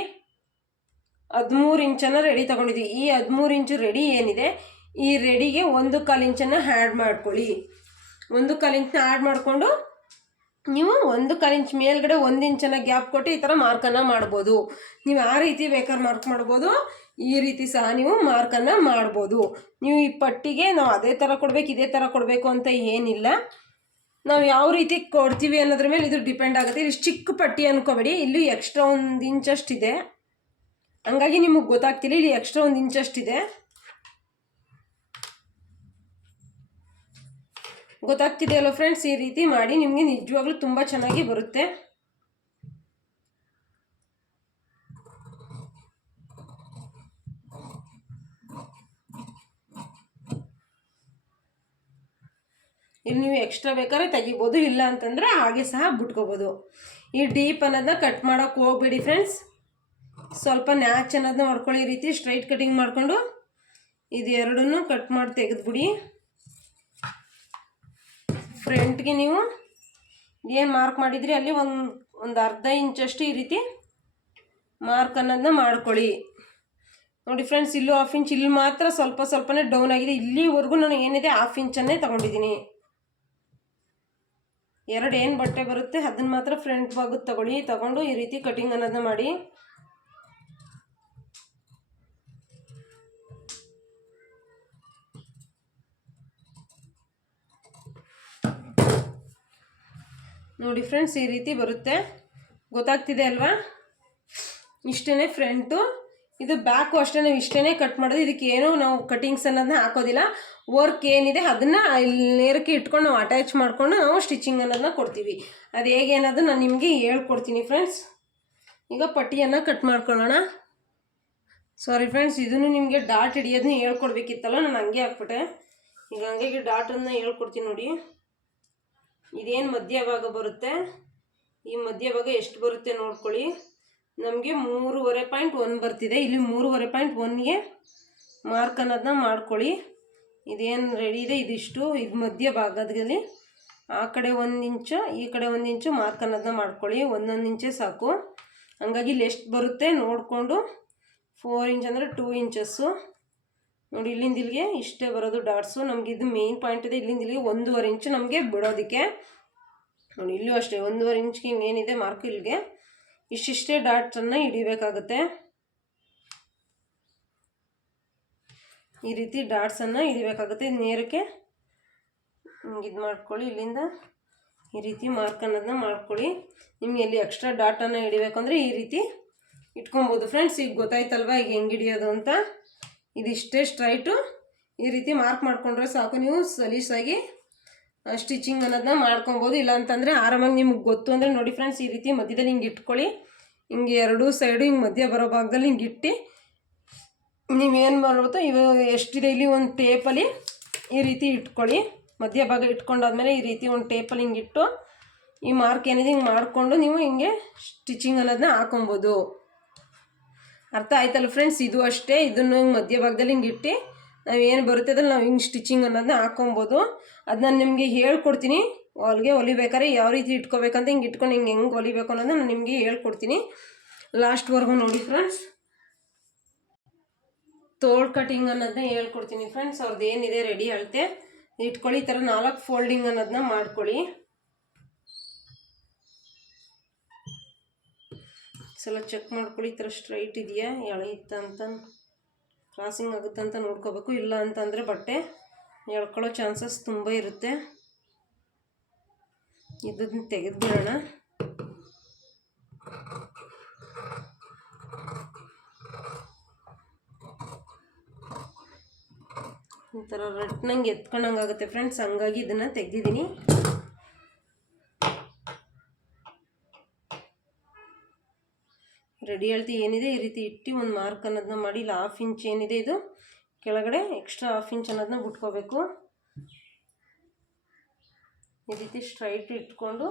13 ಇಂಚನ್ನು ರೆಡಿ ತೊಗೊಂಡಿದ್ವಿ. ಈ 13 ಇಂಚು ರೆಡಿ ಏನಿದೆ, ಈ ರೆಡಿಗೆ 1/4 ಇಂಚನ್ನು ಆ್ಯಡ್ ಮಾಡ್ಕೊಳ್ಳಿ. 1/4 ಇಂಚನ್ನ ಆ್ಯಡ್ ಮಾಡಿಕೊಂಡು ನೀವು 1/4 ಇಂಚ್ ಮೇಲ್ಗಡೆ 1 ಇಂಚನ್ನು ಗ್ಯಾಪ್ ಕೊಟ್ಟು ಈ ಥರ ಮಾರ್ಕನ್ನು ಮಾಡ್ಬೋದು. ನೀವು ಆ ರೀತಿ ಬೇಕಾದ್ರೆ ಮಾರ್ಕ್ ಮಾಡ್ಬೋದು, ಈ ರೀತಿ ಸಹ ನೀವು ಮಾರ್ಕನ್ನು ಮಾಡ್ಬೋದು. ನೀವು ಈ ಪಟ್ಟಿಗೆ ನಾವು ಅದೇ ಥರ ಕೊಡಬೇಕು ಇದೇ ಥರ ಕೊಡಬೇಕು ಅಂತ ಏನಿಲ್ಲ, ನಾವು ಯಾವ ರೀತಿ ಕೊಡ್ತೀವಿ ಅನ್ನೋದ್ರ ಮೇಲೆ ಇದು ಡಿಪೆಂಡ್ ಆಗುತ್ತೆ. ಇಲ್ಲಿ ಚಿಕ್ಕ ಪಟ್ಟಿ ಅನ್ಕೋಬೇಡಿ, ಇಲ್ಲಿ ಎಕ್ಸ್ಟ್ರಾ 1 ಇಂಚಷ್ಟಿದೆ, ಹಂಗಾಗಿ ನಿಮಗೆ ಗೊತ್ತಾಗ್ತಿಲ್ಲ, ಇಲ್ಲಿ ಎಕ್ಸ್ಟ್ರಾ 1 ಇಂಚಷ್ಟಿದೆ. ಗೊತ್ತಾಗ್ತಿದೆಯಲ್ಲ ಫ್ರೆಂಡ್ಸ್? ಈ ರೀತಿ ಮಾಡಿ, ನಿಮಗೆ ನಿಜವಾಗ್ಲೂ ತುಂಬ ಚೆನ್ನಾಗಿ ಬರುತ್ತೆ. ಇಲ್ಲಿ ನೀವು ಎಕ್ಸ್ಟ್ರಾ ಬೇಕಾದ್ರೆ ತೆಗಿಬೋದು, ಇಲ್ಲ ಅಂತಂದರೆ ಹಾಗೆ ಸಹ ಬಿಟ್ಕೋಬೋದು. ಈ ಡೀಪ್ ಅನ್ನೋದನ್ನ ಕಟ್ ಮಾಡೋಕ್ಕೆ ಹೋಗ್ಬೇಡಿ ಫ್ರೆಂಡ್ಸ್, ಸ್ವಲ್ಪ ನ್ಯಾಚ್ ಅನ್ನೋದನ್ನ ಮಾಡ್ಕೊಳ್ಳಿ. ಈ ರೀತಿ ಸ್ಟ್ರೈಟ್ ಕಟಿಂಗ್ ಮಾಡಿಕೊಂಡು ಇದು ಎರಡನ್ನೂ ಕಟ್ ಮಾಡಿ ತೆಗೆದುಬಿಡಿ. ಫ್ರಂಟ್ಗೆ ನೀವು ಏನು ಮಾರ್ಕ್ ಮಾಡಿದ್ರಿ ಅಲ್ಲಿ ಒಂದು ಅರ್ಧ ಇಂಚಷ್ಟು ಈ ರೀತಿ ಮಾರ್ಕ್ ಅನ್ನೋದನ್ನ ಮಾಡ್ಕೊಳ್ಳಿ. ನೋಡಿ ಫ್ರೆಂಡ್ಸ್, ಇಲ್ಲೂ 1/2 ಇಂಚ್, ಇಲ್ಲಿ ಮಾತ್ರ ಸ್ವಲ್ಪನೇ ಡೌನ್ ಆಗಿದೆ. ಇಲ್ಲಿವರೆಗೂ ನಾನು ಏನಿದೆ 1/2 ಇಂಚನ್ನೇ ತೊಗೊಂಡಿದ್ದೀನಿ. ಏನು ಬಟ್ಟೆ ಬರುತ್ತೆ ಅದನ್ನು ಮಾತ್ರ ಫ್ರಂಟ್ ಭಾಗಕ್ಕೆ ತಗೊಂಡು ಈ ರೀತಿ ಕಟಿಂಗ್ ಅನ್ನೋದನ್ನ ಮಾಡಿ. ನೋಡಿ ಫ್ರೆಂಡ್ಸ್, ಈ ರೀತಿ ಬರುತ್ತೆ. ಗೊತ್ತಾಗ್ತಿದೆ ಅಲ್ವಾ? ಇಷ್ಟೇ ಫ್ರಂಟು. ಇದು ಬ್ಯಾಕು ಅಷ್ಟೇ, ನಾವು ಇಷ್ಟೇ ಕಟ್ ಮಾಡೋದು. ಇದಕ್ಕೆ ಏನೂ ನಾವು ಕಟಿಂಗ್ಸ್ ಅನ್ನೋದನ್ನ ಹಾಕೋದಿಲ್ಲ. ವರ್ಕ್ ಏನಿದೆ ಅದನ್ನು ಇಲ್ಲಿ ನೇರಕ್ಕೆ ಇಟ್ಕೊಂಡು ನಾವು ಅಟ್ಯಾಚ್ ಮಾಡಿಕೊಂಡು ನಾವು ಸ್ಟಿಚಿಂಗ್ ಅನ್ನೋದನ್ನ ಕೊಡ್ತೀವಿ. ಅದು ಹೇಗೆ ಅನ್ನೋದು ನಾನು ನಿಮಗೆ ಹೇಳ್ಕೊಡ್ತೀನಿ ಫ್ರೆಂಡ್ಸ್. ಈಗ ಪಟ್ಟಿಯನ್ನು ಕಟ್ ಮಾಡ್ಕೊಳ್ಳೋಣ. ಸಾರಿ ಫ್ರೆಂಡ್ಸ್, ಇದನ್ನು ನಿಮಗೆ ಡಾಟ್ ಹಿಡಿಯೋದನ್ನ ಹೇಳ್ಕೊಡ್ಬೇಕಿತ್ತಲ್ಲ, ನಾನು ಹಂಗೆ ಹಾಕ್ಬಿಟ್ಟೆ. ಈಗ ಹಂಗಾಗಿ ಡಾಟನ್ನು ಹೇಳ್ಕೊಡ್ತೀನಿ ನೋಡಿ. ಇದೇನು ಮಧ್ಯಭಾಗ ಬರುತ್ತೆ, ಈ ಮಧ್ಯಭಾಗ ಎಷ್ಟು ಬರುತ್ತೆ ನೋಡ್ಕೊಳ್ಳಿ. ನಮಗೆ 3.5.1 ಬರ್ತಿದೆ. ಇಲ್ಲಿ 3.5.1ಗೆ ಮಾರ್ಕ್ ಅನ್ನೋದನ್ನ ಮಾಡ್ಕೊಳ್ಳಿ. ಇದೇನು ರೆಡಿ ಇದೆ ಇದಿಷ್ಟು, ಇದು ಮಧ್ಯಭಾಗದಲ್ಲಿ ಆ ಕಡೆ 1 ಇಂಚು ಈ ಕಡೆ 1 ಇಂಚು ಮಾರ್ಕ್ ಅನ್ನೋದನ್ನ ಮಾಡ್ಕೊಳ್ಳಿ. 1 ಇಂಚೇ ಸಾಕು. ಹಂಗಾಗಿ ಇಲ್ಲಿ ಎಷ್ಟು ಬರುತ್ತೆ ನೋಡಿಕೊಂಡು, 4 ಇಂಚ್ ಅಂದರೆ 2 ಇಂಚಸ್ಸು ನೋಡಿ. ಇಲ್ಲಿಂದ ಇಲ್ಲಿಗೆ ಇಷ್ಟೇ ಬರೋದು ಡಾಟ್ಸು. ನಮಗೆ ಇದು ಮೇನ್ ಪಾಯಿಂಟ್ ಇದೆ. ಇಲ್ಲಿಂದ ಇಲ್ಲಿಗೆ 1.5 ಇಂಚು ನಮಗೆ ಬಿಡೋದಕ್ಕೆ ನೋಡಿ. ಇಲ್ಲೂ ಅಷ್ಟೇ 1.5 ಇಂಚ್ಗೆ ಏನಿದೆ ಮಾರ್ಕ್, ಇಲ್ಲಿಗೆ ಇಷ್ಟಿಷ್ಟೇ ಡಾಟ್ಸನ್ನು ಹಿಡಿಬೇಕಾಗುತ್ತೆ. ಈ ರೀತಿ ಡಾಟ್ಸನ್ನು ಹಿಡಿಬೇಕಾಗುತ್ತೆ. ನೇರಕ್ಕೆ ಇದು ಮಾಡ್ಕೊಳ್ಳಿ. ಇಲ್ಲಿಂದ ಈ ರೀತಿ ಮಾರ್ಕ್ ಅನ್ನೋದನ್ನ ಮಾಡ್ಕೊಳ್ಳಿ. ನಿಮಗೆ ಎಲ್ಲಿ ಎಕ್ಸ್ಟ್ರಾ ಡಾಟನ್ನು ಹಿಡಿಬೇಕು ಅಂದರೆ ಈ ರೀತಿ ಇಟ್ಕೊಬೋದು ಫ್ರೆಂಡ್ಸ್. ಈಗ ಗೊತ್ತಾಯ್ತಲ್ವ ಈಗ ಹೆಂಗೆ ಹಿಡಿಯೋದು ಅಂತ. ಇದಿಷ್ಟೇ ಸ್ಟ್ರೈಟು ಈ ರೀತಿ ಮಾರ್ಕ್ ಮಾಡಿಕೊಂಡ್ರೆ ಸಾಕು. ನೀವು ಸಲೀಸಾಗಿ ಸ್ಟಿಚಿಂಗ್ ಅನ್ನೋದನ್ನ ಮಾಡ್ಕೊಬೋದು. ಇಲ್ಲ ಅಂತಂದರೆ ಆರಾಮಾಗಿ ನಿಮ್ಗೆ ಗೊತ್ತು ಅಂದರೆ ನೋಡಿ ಫ್ರೆಂಡ್ಸ್, ಈ ರೀತಿ ಮಧ್ಯದಲ್ಲಿ ಹಿಂಗೆ ಇಟ್ಕೊಳ್ಳಿ. ಹಿಂಗೆ ಎರಡೂ ಸೈಡು ಹಿಂಗೆ ಮಧ್ಯ ಬರೋ ಭಾಗದಲ್ಲಿ ಹಿಂಗೆ ಇಟ್ಟು ನೀವೇನು ಮಾಡ್ಬೋದು, ಇವಾಗ ಎಷ್ಟಿದೆ ಇಲ್ಲಿ ಒಂದು ಟೇಪಲ್ಲಿ ಈ ರೀತಿ ಇಟ್ಕೊಳ್ಳಿ. ಮಧ್ಯ ಭಾಗ ಇಟ್ಕೊಂಡಾದ್ಮೇಲೆ ಈ ರೀತಿ ಒಂದು ಟೇಪಲ್ಲಿ ಹಿಂಗೆ ಇಟ್ಟು ಈ ಮಾರ್ಕ್ ಏನಿದೆ ಹಿಂಗೆ ಮಾಡಿಕೊಂಡು ನೀವು ಹಿಂಗೆ ಸ್ಟಿಚಿಂಗ್ ಅನ್ನೋದನ್ನ ಹಾಕೊಬೋದು. ಅರ್ಥ ಆಯ್ತಲ್ಲ ಫ್ರೆಂಡ್ಸ್? ಇದು ಅಷ್ಟೇ. ಇದನ್ನು ಹಿಂಗೆ ಮಧ್ಯ ಭಾಗದಲ್ಲಿ ಹಿಂಗೆ ಇಟ್ಟು ನಾವು ಏನು ಬರುತ್ತೆ ಅದ್ರಲ್ಲಿ ನಾವು ಹಿಂಗೆ ಸ್ಟಿಚಿಂಗ್ ಅನ್ನೋದನ್ನ ಹಾಕೊಬೋದು. ಅದು ನಾನು ನಿಮಗೆ ಹೇಳ್ಕೊಡ್ತೀನಿ. ಹೊಲಿಬೇಕಾದ್ರೆ ಯಾವ ರೀತಿ ಇಟ್ಕೋಬೇಕಂತ ಹಿಂಗೆ ಇಟ್ಕೊಂಡು ಹೆಂಗೆ ಹೊಲಿಬೇಕು ಅನ್ನೋದನ್ನ ನಾನು ನಿಮಗೆ ಹೇಳ್ಕೊಡ್ತೀನಿ. ಲಾಸ್ಟ್ವರೆಗೂ ನೋಡಿ ಫ್ರೆಂಡ್ಸ್. ತೋಳು ಕಟಿಂಗ್ ಅನ್ನೋದನ್ನ ಹೇಳ್ಕೊಡ್ತೀನಿ ಫ್ರೆಂಡ್ಸ್. ಅವ್ರದ್ದು ಏನಿದೆ ರೆಡಿ ಅಳತೆ ಇಟ್ಕೊಳ್ಳಿ. ಈ ಥರ 4 ಫೋಲ್ಡಿಂಗ್ ಅನ್ನೋದನ್ನ ಮಾಡ್ಕೊಳ್ಳಿ. ಸಲ ಚೆಕ್ ಮಾಡ್ಕೊಳ್ಳಿ. ಈ ಥರ ಸ್ಟ್ರೈಟ್ ಇದೆಯಾ, ಎಳೆಯುತ್ತಾ ಅಂತ, ಕ್ರಾಸಿಂಗ್ ಆಗುತ್ತೆ ಅಂತ ನೋಡ್ಕೋಬೇಕು. ಇಲ್ಲ ಅಂತಂದರೆ ಬಟ್ಟೆ ಎಳ್ಕೊಳ್ಳೋ ಚಾನ್ಸಸ್ ತುಂಬ ಇರುತ್ತೆ. ಇದನ್ನು ತೆಗೆದುಬಿಡೋಣ. ಈ ಥರ ರಟ್ನಂಗೆ ಎತ್ಕೊಂಡಂಗೆ ಆಗುತ್ತೆ ಫ್ರೆಂಡ್ಸ್, ಹಂಗಾಗಿ ಇದನ್ನು ತೆಗೆದಿದ್ದೀನಿ. ರೆಡಿ ಅಳತೆ ಏನಿದೆ ಈ ರೀತಿ ಇಟ್ಟು ಒಂದು ಮಾರ್ಕ್ ಅನ್ನೋದನ್ನ ಮಾಡಿ. ಇಲ್ಲ 1/2 ಇಂಚ್ ಏನಿದೆ ಇದು ಕೆಳಗಡೆ ಎಕ್ಸ್ಟ್ರಾ 1/2 ಇಂಚ್ ಅನ್ನೋದನ್ನ ಬಿಟ್ಕೋಬೇಕು. ಈ ರೀತಿ ಸ್ಟ್ರೈಟ್ ಇಟ್ಕೊಂಡು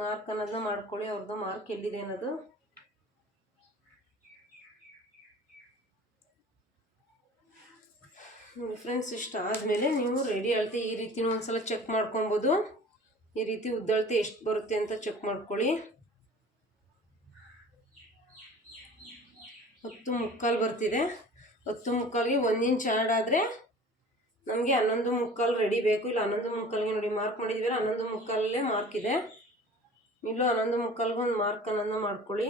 ಮಾರ್ಕ್ ಅನ್ನೋದನ್ನ ಮಾಡ್ಕೊಳ್ಳಿ. ಅವ್ರದ್ದು ಮಾರ್ಕ್ ಎಲ್ಲಿದೆ ಅನ್ನೋದು. ಫ್ರೆಂಡ್ಸ್, ಇಷ್ಟ ಆದಮೇಲೆ ನೀವು ರೆಡಿ ಅಳತೆ ಈ ರೀತಿನೂ ಒಂದ್ಸಲ ಚೆಕ್ ಮಾಡ್ಕೊಬೋದು. ಈ ರೀತಿ ಉದ್ದಳತೆ ಎಷ್ಟು ಬರುತ್ತೆ ಅಂತ ಚೆಕ್ ಮಾಡ್ಕೊಳ್ಳಿ. 10.75 ಬರ್ತಿದೆ. 10.75ಗೆ 1 ಇಂಚ್ ಆ್ಯಡ್ ಆದರೆ ನಮಗೆ 11.75 ರೆಡಿ ಬೇಕು. ಇಲ್ಲ 11.75ಗೆ ನೋಡಿ ಮಾರ್ಕ್ ಮಾಡಿದ್ದೀವಲ್ಲ, 11.75 ಮಾರ್ಕ್ ಇದೆ. ಇಲ್ಲೂ 11.75ಗೆ ಒಂದು ಮಾರ್ಕ್ ಅನ್ನೋದನ್ನ ಮಾಡ್ಕೊಳ್ಳಿ.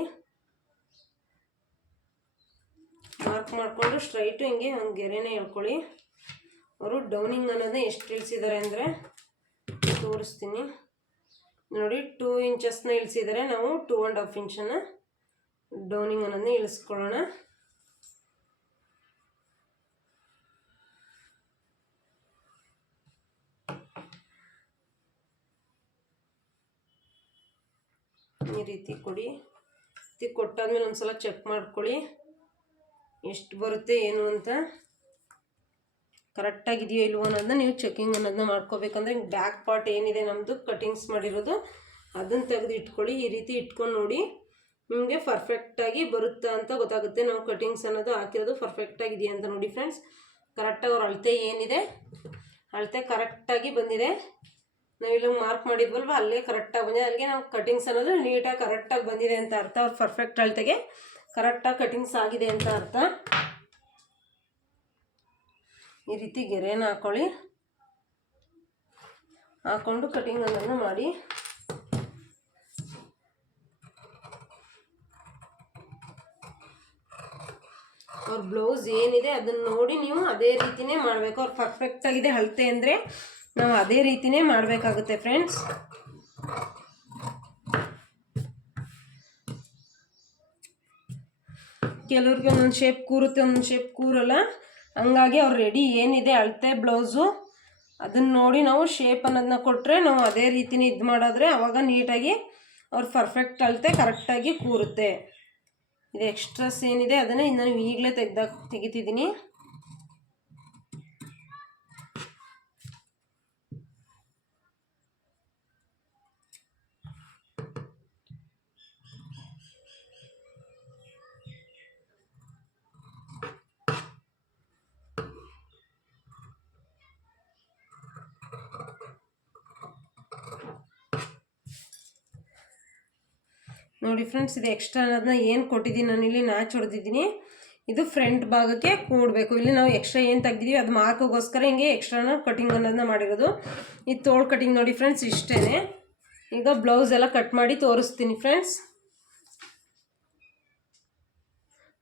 ಮಾರ್ಕ್ ಮಾಡಿಕೊಂಡು ಸ್ಟ್ರೈಟು ಹಿಂಗೆ ಒಂದು ಗೆರೆನೇ ಹೇಳ್ಕೊಳ್ಳಿ. ಅವರು ಡೌನಿಂಗ್ ಅನ್ನೋದನ್ನ ಎಷ್ಟು ಇಳಿಸಿದ್ದಾರೆ ಅಂದರೆ ತೋರಿಸ್ತೀನಿ ನೋಡಿ. 2 ಇಂಚಸ್ನ ಇಳಿಸಿದ್ದಾರೆ. ನಾವು 2.5 ಇಂಚನ್ನು ಡೌನಿಂಗ್ ಅನ್ನೋದನ್ನ ಇಳಿಸ್ಕೊಳ್ಳೋಣ. ಈ ರೀತಿ ಕೊಡಿ. ಕೊಟ್ಟಾದ್ಮೇಲೆ ಒಂದ್ಸಲ ಚೆಕ್ ಮಾಡ್ಕೊಳ್ಳಿ ಎಷ್ಟು ಬರುತ್ತೆ ಏನು ಅಂತ. ಕರೆಕ್ಟಾಗಿದೆಯೋ ಇಲ್ವೋ ಅನ್ನೋದನ್ನ ನೀವು ಚೆಕಿಂಗ್ ಅನ್ನೋದನ್ನ ಮಾಡ್ಕೋಬೇಕಂದ್ರೆ ಬ್ಯಾಕ್ ಪಾರ್ಟ್ ಏನಿದೆ ನಮ್ಮದು ಕಟಿಂಗ್ಸ್ ಮಾಡಿರೋದು ಅದನ್ನು ತೆಗೆದು ಇಟ್ಕೊಳ್ಳಿ. ಈ ರೀತಿ ಇಟ್ಕೊಂಡು ನೋಡಿ ನಿಮಗೆ ಪರ್ಫೆಕ್ಟಾಗಿ ಬರುತ್ತಾ ಅಂತ ಗೊತ್ತಾಗುತ್ತೆ. ನಾವು ಕಟಿಂಗ್ಸ್ ಅನ್ನೋದು ಹಾಕಿರೋದು ಪರ್ಫೆಕ್ಟಾಗಿದೆಯಾ ಅಂತ ನೋಡಿ ಫ್ರೆಂಡ್ಸ್. ಕರೆಕ್ಟಾಗಿ ಅವ್ರ ಅಳತೆ ಏನಿದೆ ಅಳತೆ ಕರೆಕ್ಟಾಗಿ ಬಂದಿದೆ. ನಾವಿಲ್ಲಿ ಮಾರ್ಕ್ ಮಾಡಿದ್ವಲ್ವ ಅಲ್ಲೇ ಕರೆಕ್ಟಾಗಿ ಬಂದಿದೆ. ಅಲ್ಲಿಗೆ ನಾವು ಕಟಿಂಗ್ಸ್ ಅನ್ನೋದು ನೀಟಾಗಿ ಕರೆಕ್ಟಾಗಿ ಬಂದಿದೆ ಅಂತ ಅರ್ಥ. ಅವ್ರು ಪರ್ಫೆಕ್ಟ್ ಅಳತೆಗೆ ಕರೆಕ್ಟಾಗಿ ಕಟಿಂಗ್ಸ್ ಆಗಿದೆ ಅಂತ ಅರ್ಥ. ಈ ರೀತಿ ಗೆರೆನ ಹಾಕ್ಕೊಳ್ಳಿ. ಹಾಕ್ಕೊಂಡು ಕಟಿಂಗ್ ಅನ್ನೋದನ್ನ ಮಾಡಿ. ಅವ್ರ ಬ್ಲೌಸ್ ಏನಿದೆ ಅದನ್ನು ನೋಡಿ ನೀವು ಅದೇ ರೀತಿನೇ ಮಾಡಬೇಕು. ಅವ್ರು ಪರ್ಫೆಕ್ಟಾಗಿದೆ ಅಳತೆ ಅಂದರೆ ನಾವು ಅದೇ ರೀತಿನೇ ಮಾಡಬೇಕಾಗುತ್ತೆ ಫ್ರೆಂಡ್ಸ್. ಕೆಲವ್ರಿಗೆ ಒಂದೊಂದು ಶೇಪ್ ಕೂರುತ್ತೆ, ಒಂದೊಂದು ಶೇಪ್ ಕೂರಲ್ಲ. ಹಂಗಾಗಿ ಅವ್ರು ರೆಡಿ ಏನಿದೆ ಅಳತೆ ಬ್ಲೌಸು ಅದನ್ನು ನೋಡಿ ನಾವು ಶೇಪ್ ಅನ್ನೋದನ್ನ ಕೊಟ್ಟರೆ ನಾವು ಅದೇ ರೀತಿನೇ ಇದು ಮಾಡಿದ್ರೆ ಆವಾಗ ನೀಟಾಗಿ ಅವ್ರು ಪರ್ಫೆಕ್ಟ್ ಅಳತೆ ಕರೆಕ್ಟಾಗಿ ಕೂರುತ್ತೆ. ಇದು ಎಕ್ಸ್ಟ್ರಾಸ್ ಏನಿದೆ ಅದನ್ನು ನಾನು ಈಗಲೇ ತೆಗಿತಿದ್ದೀನಿ. ನೋಡಿ ಫ್ರೆಂಡ್ಸ್, ಇದು ಎಕ್ಸ್ಟ್ರಾ ಅನ್ನೋದನ್ನ ಏನು ಕೊಟ್ಟಿದ್ದೀನಿ ನಾನಿಲ್ಲಿ ನ್ಯಾಚ್ ಹೊಡೆದಿದ್ದೀನಿ. ಇದು ಫ್ರಂಟ್ ಭಾಗಕ್ಕೆ ಕೂಡಬೇಕು. ಇಲ್ಲಿ ನಾವು ಎಕ್ಸ್ಟ್ರಾ ಏನು ತೆಗ್ದಿದ್ದೀವಿ ಅದು ಮಾರ್ಕೋಗೋಸ್ಕರ ಹಿಂಗೆ ಎಕ್ಸ್ಟ್ರಾನ ಕಟಿಂಗ್ ಅನ್ನೋದನ್ನ ಮಾಡಿರೋದು. ಈ ತೋಳು ಕಟಿಂಗ್ ನೋಡಿ ಫ್ರೆಂಡ್ಸ್ ಇಷ್ಟೇ. ಈಗ ಬ್ಲೌಸ್ ಎಲ್ಲ ಕಟ್ ಮಾಡಿ ತೋರಿಸ್ತೀನಿ ಫ್ರೆಂಡ್ಸ್.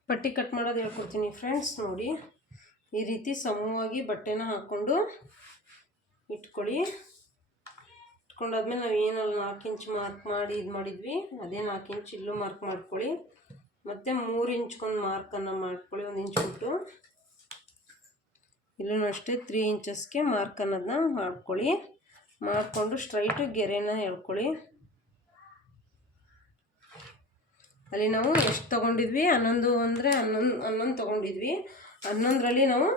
ಪಟ್ಟಿ ಕಟ್ ಮಾಡೋದು ಹೇಳ್ಕೊಡ್ತೀನಿ ಫ್ರೆಂಡ್ಸ್. ನೋಡಿ ಈ ರೀತಿ ಸಮವಾಗಿ ಬಟ್ಟೆನ ಹಾಕ್ಕೊಂಡು ಇಟ್ಕೊಳ್ಳಿ. ಇಟ್ಕೊಂಡಾದ್ಮೇಲೆ ನಾವು ಏನಲ್ಲಿ 4 ಇಂಚ್ ಮಾರ್ಕ್ ಮಾಡಿ ಇದು ಮಾಡಿದ್ವಿ ಅದೇ 4 ಇಂಚ್ ಇಲ್ಲೂ ಮಾರ್ಕ್ ಮಾಡ್ಕೊಳ್ಳಿ. ಮತ್ತು 3 ಇಂಚ್ಗೊಂದು ಮಾರ್ಕನ್ನು ಮಾಡ್ಕೊಳ್ಳಿ. 1 ಇಂಚ್ ಬಿಟ್ಟು ಇಲ್ಲೂ ಅಷ್ಟೇ 3 ಇಂಚಸ್ಗೆ ಮಾರ್ಕ್ ಅನ್ನೋದನ್ನ ಮಾಡ್ಕೊಳ್ಳಿ. ಮಾಡಿಕೊಂಡು ಸ್ಟ್ರೈಟು ಗೆರೆನ ಎಳ್ಕೊಳ್ಳಿ. ಅಲ್ಲಿ ನಾವು ಎಷ್ಟು ತೊಗೊಂಡಿದ್ವಿ 11 ಅಂದರೆ 11 ತೊಗೊಂಡಿದ್ವಿ. 11ರಲ್ಲಿ ನಾವು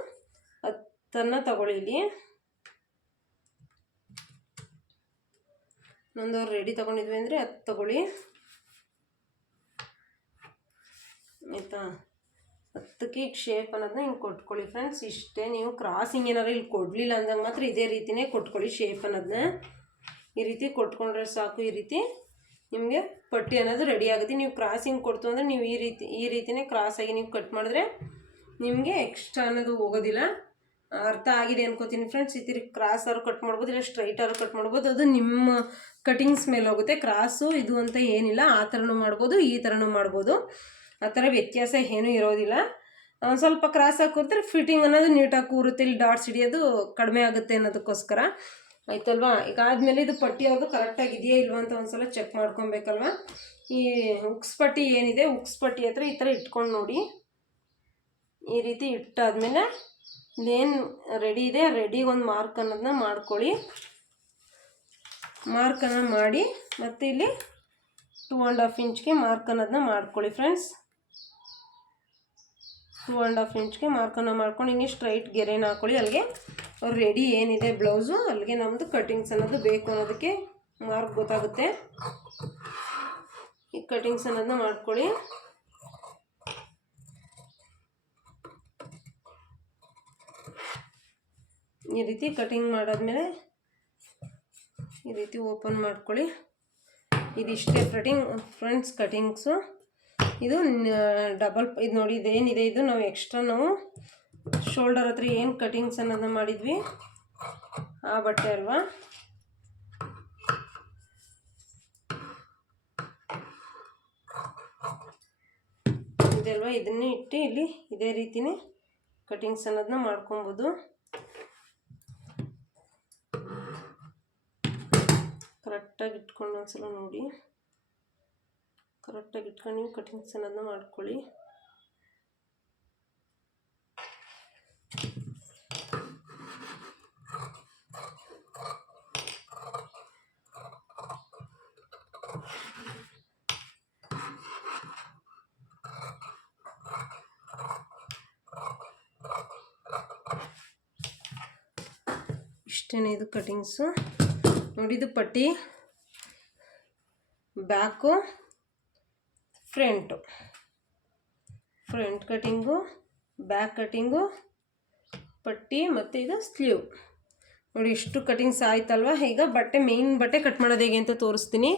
10 ತಗೊಳ್ಳಿ. 11 ರೆಡಿ ತೊಗೊಂಡಿದ್ವಿ ಅಂದರೆ 10 ತಗೊಳ್ಳಿ ಆಯಿತಾ. 10ಕ್ಕೆ ಈಗ ಶೇಪ್ ಅನ್ನೋದನ್ನ ಹಿಂಗೆ ಕೊಟ್ಕೊಳ್ಳಿ ಫ್ರೆಂಡ್ಸ್. ಇಷ್ಟೇ. ನೀವು ಕ್ರಾಸಿಂಗ್ ಏನಾರು ಇಲ್ಲಿ ಕೊಡಲಿಲ್ಲ ಅಂದಾಗ ಮಾತ್ರ ಇದೇ ರೀತಿಯೇ ಕೊಟ್ಕೊಳ್ಳಿ. ಶೇಪ್ ಅನ್ನೋದನ್ನ ಈ ರೀತಿ ಕೊಟ್ಕೊಂಡ್ರೆ ಸಾಕು. ಈ ರೀತಿ ನಿಮಗೆ ಪಟ್ಟಿ ಅನ್ನೋದು ರೆಡಿ ಆಗುತ್ತೆ. ನೀವು ಕ್ರಾಸಿಂಗ್ ಕೊಡ್ತು ಅಂದರೆ ನೀವು ಈ ರೀತಿಯೇ ಕ್ರಾಸಾಗಿ ನೀವು ಕಟ್ ಮಾಡಿದ್ರೆ ನಿಮಗೆ ಎಕ್ಸ್ಟ್ರಾ ಅನ್ನೋದು ಹೋಗೋದಿಲ್ಲ. ಅರ್ಥ ಆಗಿದೆ ಅನ್ಕೋತೀನಿ ಫ್ರೆಂಡ್ಸ್. ಈ ರೀತಿ ಕ್ರಾಸ್ ಆರು ಕಟ್ ಮಾಡ್ಬೋದು, ಇಲ್ಲ ಸ್ಟ್ರೈಟ್ ಆರು ಕಟ್ ಮಾಡ್ಬೋದು. ಅದು ನಿಮ್ಮ ಕಟಿಂಗ್ಸ್ ಮೇಲೆ ಹೋಗುತ್ತೆ. ಕ್ರಾಸು ಇದು ಅಂತ ಏನಿಲ್ಲ. ಆ ಥರನೂ ಮಾಡ್ಬೋದು, ಈ ಥರನೂ ಮಾಡ್ಬೋದು. ಆ ಥರ ವ್ಯತ್ಯಾಸ ಏನೂ ಇರೋದಿಲ್ಲ. ಸ್ವಲ್ಪ ಕ್ರಾಸಾಗಿ ಕೂರಿದ್ರೆ ಫಿಟ್ಟಿಂಗ್ ಅನ್ನೋದು ನೀಟಾಗಿ ಕೂರುತ್ತೆ. ಇಲ್ಲಿ ಡಾಟ್ಸ್ ಹಿಡಿಯೋದು ಕಡಿಮೆ ಆಗುತ್ತೆ ಅನ್ನೋದಕ್ಕೋಸ್ಕರ ಆಯ್ತಲ್ವಾ. ಈಗ ಆದಮೇಲೆ ಇದು ಪಟ್ಟಿ ಅವ್ರದ್ದು ಕರೆಕ್ಟಾಗಿ ಇದೆಯಾ ಇಲ್ವಾ ಅಂತ ಒಂದು ಸಲ ಚೆಕ್ ಮಾಡ್ಕೊಬೇಕಲ್ವ. ಈ ಉಕ್ಸ್ ಪಟ್ಟಿ ಏನಿದೆ, ಉಕ್ಸ್ ಪಟ್ಟಿ ಹತ್ರ ಈ ಥರ ಇಟ್ಕೊಂಡು ನೋಡಿ. ಈ ರೀತಿ ಇಟ್ಟಾದ್ಮೇಲೆ ಇದೇನು ರೆಡಿ ಇದೆ ರೆಡಿಗೆ ಒಂದು ಮಾರ್ಕ್ ಅನ್ನೋದನ್ನ ಮಾಡ್ಕೊಳ್ಳಿ. ಮಾರ್ಕನ್ನು ಮಾಡಿ ಮತ್ತು ಇಲ್ಲಿ 2.5 ಇಂಚ್ಗೆ ಮಾರ್ಕ್ ಅನ್ನೋದನ್ನ ಮಾಡ್ಕೊಳ್ಳಿ ಫ್ರೆಂಡ್ಸ್. 2.5 ಇಂಚ್ಗೆ ಮಾರ್ಕನ್ನು ಮಾಡ್ಕೊಂಡು ಹಿಂಗೆ ಸ್ಟ್ರೈಟ್ ಗೆರೆನ ಹಾಕ್ಕೊಳ್ಳಿ. ಅಲ್ಲಿಗೆ ಅವ್ರು ರೆಡಿ ಏನಿದೆ ಬ್ಲೌಸು ಅಲ್ಲಿಗೆ ನಮ್ಮದು ಕಟಿಂಗ್ಸ್ ಅನ್ನೋದು ಬೇಕು ಅನ್ನೋದಕ್ಕೆ ಮಾರ್ಕ್ ಗೊತ್ತಾಗುತ್ತೆ. ಈ ಕಟಿಂಗ್ಸ್ ಅನ್ನೋದನ್ನ ಮಾಡ್ಕೊಳ್ಳಿ. ಈ ರೀತಿ ಕಟಿಂಗ್ ಮಾಡಾದ್ಮೇಲೆ ಈ ರೀತಿ ಓಪನ್ ಮಾಡ್ಕೊಳ್ಳಿ. ಇದಿಷ್ಟೇ ಫ್ರೆಂಡ್ಸ್ ಕಟಿಂಗ್ಸು. ಇದು ಡಬಲ್ ಇದು ನೋಡಿ, ಇದೇನಿದೆ ಇದು ನಾವು ಎಕ್ಸ್ಟ್ರಾ ನಾವು ಶೋಲ್ಡರ್ ಹತ್ರ ಏನು ಕಟಿಂಗ್ಸ್ ಅನ್ನೋದನ್ನ ಮಾಡಿದ್ವಿ ಆ ಬಟ್ಟೆ ಅಲ್ವಾ. ಇದಲ್ವಾ, ಇದನ್ನೇ ಇಟ್ಟು ಇಲ್ಲಿ ಇದೇ ರೀತಿನೇ ಕಟಿಂಗ್ಸ್ ಅನ್ನೋದನ್ನ ಮಾಡ್ಕೊಬೋದು. ಕರೆಕ್ಟಾಗಿ ಇಟ್ಕೊಂಡು ಒಂದ್ಸಲ ನೋಡಿ. ಕರೆಕ್ಟಾಗಿ ಇಟ್ಕೊಂಡು ನೀವು ಕಟಿಂಗ್ಸ್ ಅನ್ನೋದನ್ನ ಮಾಡ್ಕೊಳ್ಳಿ. ಇಷ್ಟೇ ಇದು ಕಟಿಂಗ್ಸು ನೋಡಿ. ಇದು ಪಟ್ಟಿ back, front cutting, back cutting, ಪಟ್ಟಿ ಮತ್ತು ಇದು ಸ್ಲೀವ್ ನೋಡಿ. ಇಷ್ಟು ಕಟಿಂಗ್ಸ್ ಆಯ್ತಲ್ವ. ಈಗ ಮೇಯ್ನ್ ಬಟ್ಟೆ ಕಟ್ ಮಾಡೋದು ಹೇಗೆ ಅಂತ ತೋರಿಸ್ತೀನಿ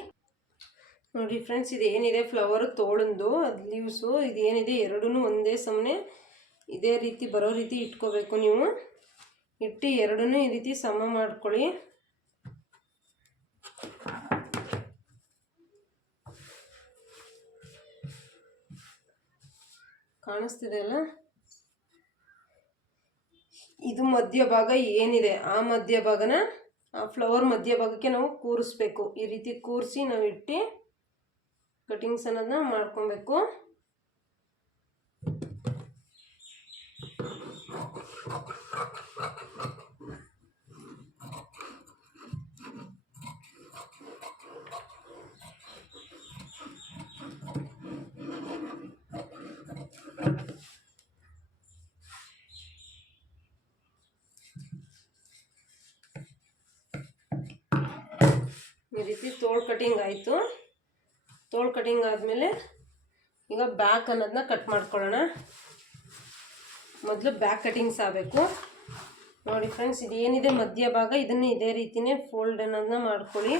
ನೋಡಿ ಫ್ರೆಂಡ್ಸ್. ಇದು ಏನಿದೆ ಫ್ಲವರು ತೋಳಂದು ಅದು ಲೀವ್ಸು ಇದೇನಿದೆ ಎರಡೂ ಒಂದೇ ಸಮನೆ ಇದೇ ರೀತಿ ಬರೋ ರೀತಿ ಇಟ್ಕೋಬೇಕು. ನೀವು ಇಟ್ಟು ಎರಡೂ ಈ ರೀತಿ ಸಮ ಮಾಡ್ಕೊಳ್ಳಿ. ಕಾಣಿಸ್ತಿದೆ ಅಲ್ಲ. ಇದು ಮಧ್ಯಭಾಗ ಏನಿದೆ ಆ ಮಧ್ಯಭಾಗನ ಆ ಫ್ಲವರ್ ಮಧ್ಯಭಾಗಕ್ಕೆ ನಾವು ಕೂರಿಸ್ಬೇಕು. ಈ ರೀತಿ ಕೂರಿಸಿ ನಾವು ಇಟ್ಟು ಕಟಿಂಗ್ಸ್ ಅನ್ನೋದನ್ನ ಮಾಡ್ಕೊಬೇಕು. ಈ ರೀತಿ ತೋಳು ಕಟಿಂಗ್ ಆಯಿತು. ತೋಳು ಕಟಿಂಗ್ ಆದಮೇಲೆ ಈಗ ಬ್ಯಾಕ್ ಅನ್ನೋದನ್ನ ಕಟ್ ಮಾಡ್ಕೊಳ್ಳೋಣ. ಮೊದಲು ಬ್ಯಾಕ್ ಕಟಿಂಗ್ಸ್ ಆಗಬೇಕು ನೋಡಿ ಫ್ರೆಂಡ್ಸ್. ಇದೇನಿದೆ ಮಧ್ಯಭಾಗ ಇದನ್ನು ಇದೇ ರೀತಿಯೇ ಫೋಲ್ಡ್ ಅನ್ನೋದನ್ನ ಮಾಡ್ಕೊಳ್ಳಿ.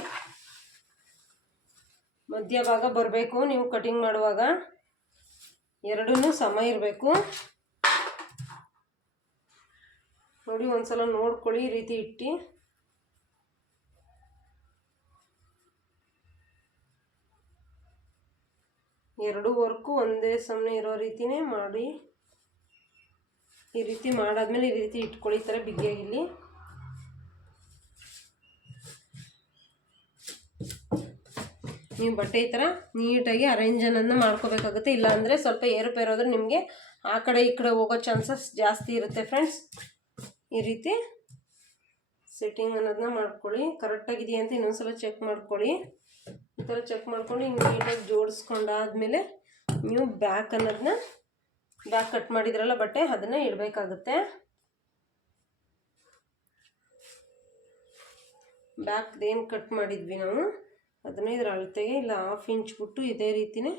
ಮಧ್ಯಭಾಗ ಬರಬೇಕು. ನೀವು ಕಟಿಂಗ್ ಮಾಡುವಾಗ ಎರಡೂ ಸಮ ಇರಬೇಕು ನೋಡಿ. ಒಂದ್ಸಲ ನೋಡ್ಕೊಳ್ಳಿ ಈ ರೀತಿ ಇಟ್ಟು. ಎರಡೂ ವರ್ಕು ಒಂದೇ ಸಮನೆ ಇರೋ ರೀತಿಯೇ ಮಾಡಿ. ಈ ರೀತಿ ಮಾಡಾದ್ಮೇಲೆ ಈ ರೀತಿ ಇಟ್ಕೊಳ್ಳಿ ಈ ಥರ ಬಿಗಿಯಾಗಿಲ್ಲಿ. ನೀವು ಬಟ್ಟೆ ಈ ಥರ ನೀಟಾಗಿ ಅರೇಂಜ್ ಅನ್ನೋದನ್ನ ಮಾಡ್ಕೋಬೇಕಾಗುತ್ತೆ. ಇಲ್ಲಾಂದರೆ ಸ್ವಲ್ಪ ಏರುಪೇರಾದರೂ ನಿಮಗೆ ಆ ಕಡೆ ಈ ಕಡೆ ಹೋಗೋ ಚಾನ್ಸಸ್ ಜಾಸ್ತಿ ಇರುತ್ತೆ ಫ್ರೆಂಡ್ಸ್. ಈ ರೀತಿ ಸೆಟ್ಟಿಂಗ್ ಅನ್ನೋದನ್ನ ಮಾಡ್ಕೊಳ್ಳಿ. ಕರೆಕ್ಟಾಗಿದೆಯಾ ಅಂತ ಇನ್ನೊಂದ್ಸಲ ಚೆಕ್ ಮಾಡ್ಕೊಳ್ಳಿ. ಈ ಥರ ಚೆಕ್ ಮಾಡ್ಕೊಂಡು ಹಿಂಗೆ ನೀಟಾಗಿ ಜೋಡಿಸ್ಕೊಂಡಾದ್ಮೇಲೆ ನೀವು ಬ್ಯಾಕ್ ಅನ್ನೋದನ್ನ ಬ್ಯಾಕ್ ಕಟ್ ಮಾಡಿದ್ರಲ್ಲ ಬಟ್ಟೆ ಅದನ್ನು ಇಡಬೇಕಾಗುತ್ತೆ. ಬ್ಯಾಕ್ದೇನು ಕಟ್ ಮಾಡಿದ್ವಿ ನಾವು ಅದನ್ನ ಇದ್ರ ಅಳತೆಗೆ ಇಲ್ಲ 1/2 ಇಂಚ್ ಬಿಟ್ಟು ಇದೇ ರೀತಿನೇ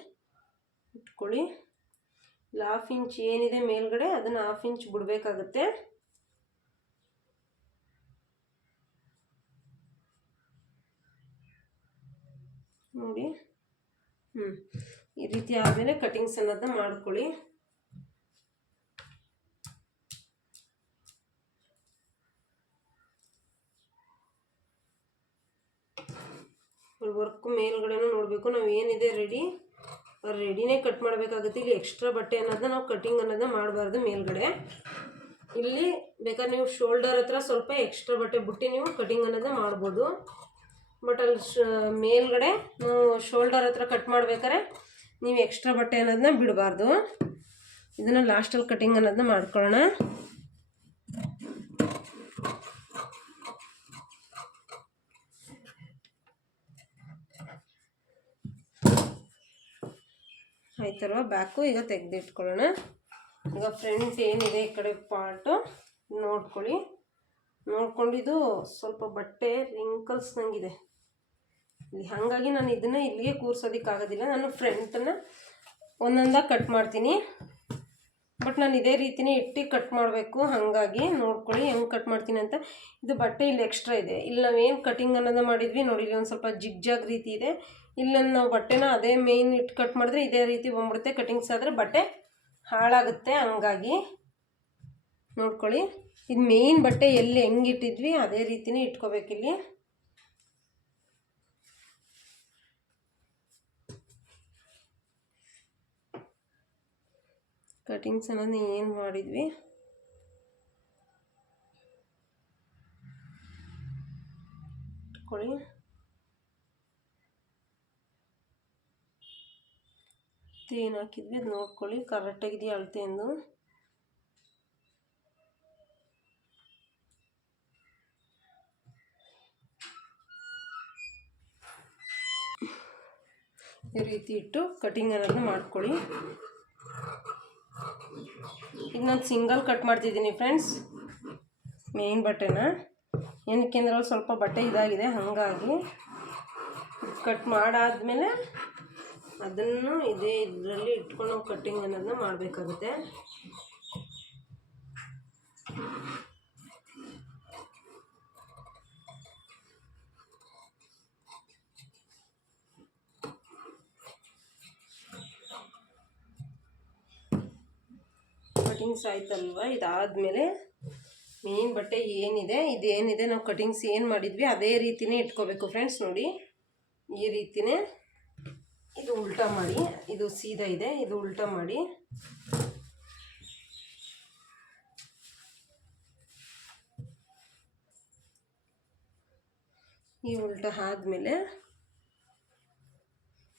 ಇಟ್ಕೊಳ್ಳಿ. ಇಲ್ಲ 1/2 ಇಂಚ್ ಏನಿದೆ ಮೇಲ್ಗಡೆ ಅದನ್ನು 1/2 ಇಂಚ್ ಬಿಡಬೇಕಾಗುತ್ತೆ. ನೋಡಿ ಈ ರೀತಿ ಆದಮೇಲೆ ಕಟಿಂಗ್ಸ್ ಅನ್ನೋದನ್ನ ಮಾಡ್ಕೊಳ್ಳಿ. ವರ್ಕ್ ಮೇಲ್ಗಡೆನೂ ನೋಡಬೇಕು. ನಾವು ಏನಿದೆ ರೆಡಿನೇ ಕಟ್ ಮಾಡಬೇಕಾಗುತ್ತೆ. ಇಲ್ಲಿ ಎಕ್ಸ್ಟ್ರಾ ಬಟ್ಟೆ ಅನ್ನೋದನ್ನ ನಾವು ಕಟಿಂಗ್ ಅನ್ನೋದನ್ನ ಮಾಡಬಾರ್ದು. ಮೇಲ್ಗಡೆ ಇಲ್ಲಿ ಬೇಕಾದ್ರೆ ನೀವು ಶೋಲ್ಡರ್ ಹತ್ರ ಸ್ವಲ್ಪ ಎಕ್ಸ್ಟ್ರಾ ಬಟ್ಟೆ ಬಿಟ್ಟು ನೀವು ಕಟಿಂಗ್ ಅನ್ನೋದನ್ನ ಮಾಡ್ಬೋದು. ಬಟ್ ಅಲ್ಲಿ ಮೇಲ್ಗಡೆ ನಾವು ಶೋಲ್ಡರ್ ಹತ್ರ ಕಟ್ ಮಾಡ್ಬೇಕಾದ್ರೆ ನೀವು ಎಕ್ಸ್ಟ್ರಾ ಬಟ್ಟೆ ಅನ್ನೋದನ್ನ ಬಿಡಬಾರ್ದು. ಇದನ್ನು ಲಾಸ್ಟಲ್ಲಿ ಕಟಿಂಗ್ ಅನ್ನೋದನ್ನ ಮಾಡ್ಕೊಳ್ಳೋಣ. ಆಯ್ತಲ್ವ, ಬ್ಯಾಕು ಈಗ ತೆಗೆದಿಟ್ಕೊಳ್ಳೋಣ. ಈಗ ಫ್ರಂಟ್ ಏನಿದೆ ಈ ಕಡೆ ಪಾರ್ಟು ನೋಡ್ಕೊಳ್ಳಿ. ನೋಡ್ಕೊಂಡು ಇದು ಸ್ವಲ್ಪ ಬಟ್ಟೆ ರಿಂಕಲ್ಸ್ ನಂಗಿದೆ ಇಲ್ಲಿ, ಹಾಗಾಗಿ ನಾನು ಇದನ್ನು ಇಲ್ಲಿಗೆ ಕೂರ್ಸೋದಕ್ಕಾಗೋದಿಲ್ಲ. ನಾನು ಫ್ರಂಟನ್ನು ಒಂದೊಂದಾಗಿ ಕಟ್ ಮಾಡ್ತೀನಿ. ಬಟ್ ನಾನು ಇದೇ ರೀತಿನೇ ಇಟ್ಟು ಕಟ್ ಮಾಡಬೇಕು. ಹಾಗಾಗಿ ನೋಡ್ಕೊಳ್ಳಿ ಹೆಂಗೆ ಕಟ್ ಮಾಡ್ತೀನಿ ಅಂತ. ಇದು ಬಟ್ಟೆ ಇಲ್ಲಿ ಎಕ್ಸ್ಟ್ರಾ ಇದೆ. ಇಲ್ಲಿ ನಾವೇನು ಕಟಿಂಗ್ ಅನ್ನೋದು ಮಾಡಿದ್ವಿ ನೋಡಿ, ಇಲ್ಲಿ ಒಂದು ಸ್ವಲ್ಪ ಜಿಗ್ಜಾಗ್ ರೀತಿ ಇದೆ. ಇಲ್ಲ ನಾವು ಬಟ್ಟೆನ ಅದೇ ಮೇಯ್ನ್ ಇಟ್ಟು ಕಟ್ ಮಾಡಿದ್ರೆ ಇದೇ ರೀತಿ ಬಂದ್ಬಿಡುತ್ತೆ. ಕಟಿಂಗ್ಸ್ ಆದರೆ ಬಟ್ಟೆ ಹಾಳಾಗುತ್ತೆ. ಹಂಗಾಗಿ ನೋಡ್ಕೊಳ್ಳಿ, ಇದು ಮೇಯ್ನ್ ಬಟ್ಟೆ ಎಲ್ಲಿ ಹೆಂಗೆ ಇಟ್ಟಿದ್ವಿ ಅದೇ ರೀತಿನೇ ಇಟ್ಕೋಬೇಕಿಲ್ಲಿ. ಕಟಿಂಗ್ಸ್ ಅನ್ನೋದು ಏನು ಮಾಡಿದ್ವಿ ಇಟ್ಕೊಳ್ಳಿ. ಏನು ಹಾಕಿದ್ವಿ ಅದು ನೋಡ್ಕೊಳ್ಳಿ ಕರೆಕ್ಟಾಗಿದೆಯಾ ಅಳತೆ ಎಂದು. ಈ ರೀತಿ ಇಟ್ಟು ಕಟಿಂಗ್ ಅನ್ನೋದನ್ನ ಮಾಡ್ಕೊಳ್ಳಿ. ಈಗ ನಾನು ಸಿಂಗಲ್ ಕಟ್ ಮಾಡ್ತಿದ್ದೀನಿ ಫ್ರೆಂಡ್ಸ್ ಮೇನ್ ಬಟ್ಟೆನ. ಏನಕ್ಕೆ ಅಂದ್ರೆ ಸ್ವಲ್ಪ ಬಟ್ಟೆ ಇದಾಗಿದೆ, ಹಾಗಾಗಿ ಕಟ್ ಮಾಡಾದ್ಮೇಲೆ ಅದನ್ನು ಇದೇ ಇದರಲ್ಲಿ ಇಟ್ಕೊಂಡು ನಾವು ಕಟ್ಟಿಂಗ್ ಅನ್ನೋದನ್ನ ಮಾಡಬೇಕಾಗುತ್ತೆ. ಕಟಿಂಗ್ಸ್ ಆಯ್ತಲ್ವ, ಇದಾದಮೇಲೆ ಮೇನ್ ಬಟ್ಟೆ ಇದೇನಿದೆ ನಾವು ಕಟಿಂಗ್ಸ್ ಏನು ಮಾಡಿದ್ವಿ ಅದೇ ರೀತಿನೇ ಇಟ್ಕೋಬೇಕು ಫ್ರೆಂಡ್ಸ್. ನೋಡಿ ಈ ರೀತಿನೇ ಇದು ಉಲ್ಟಾ ಮಾಡಿ, ಇದು ಸೀದಾ ಇದೆ, ಇದು ಉಲ್ಟಾ ಮಾಡಿ ಈ ಉಲ್ಟಾ ಆದಮೇಲೆ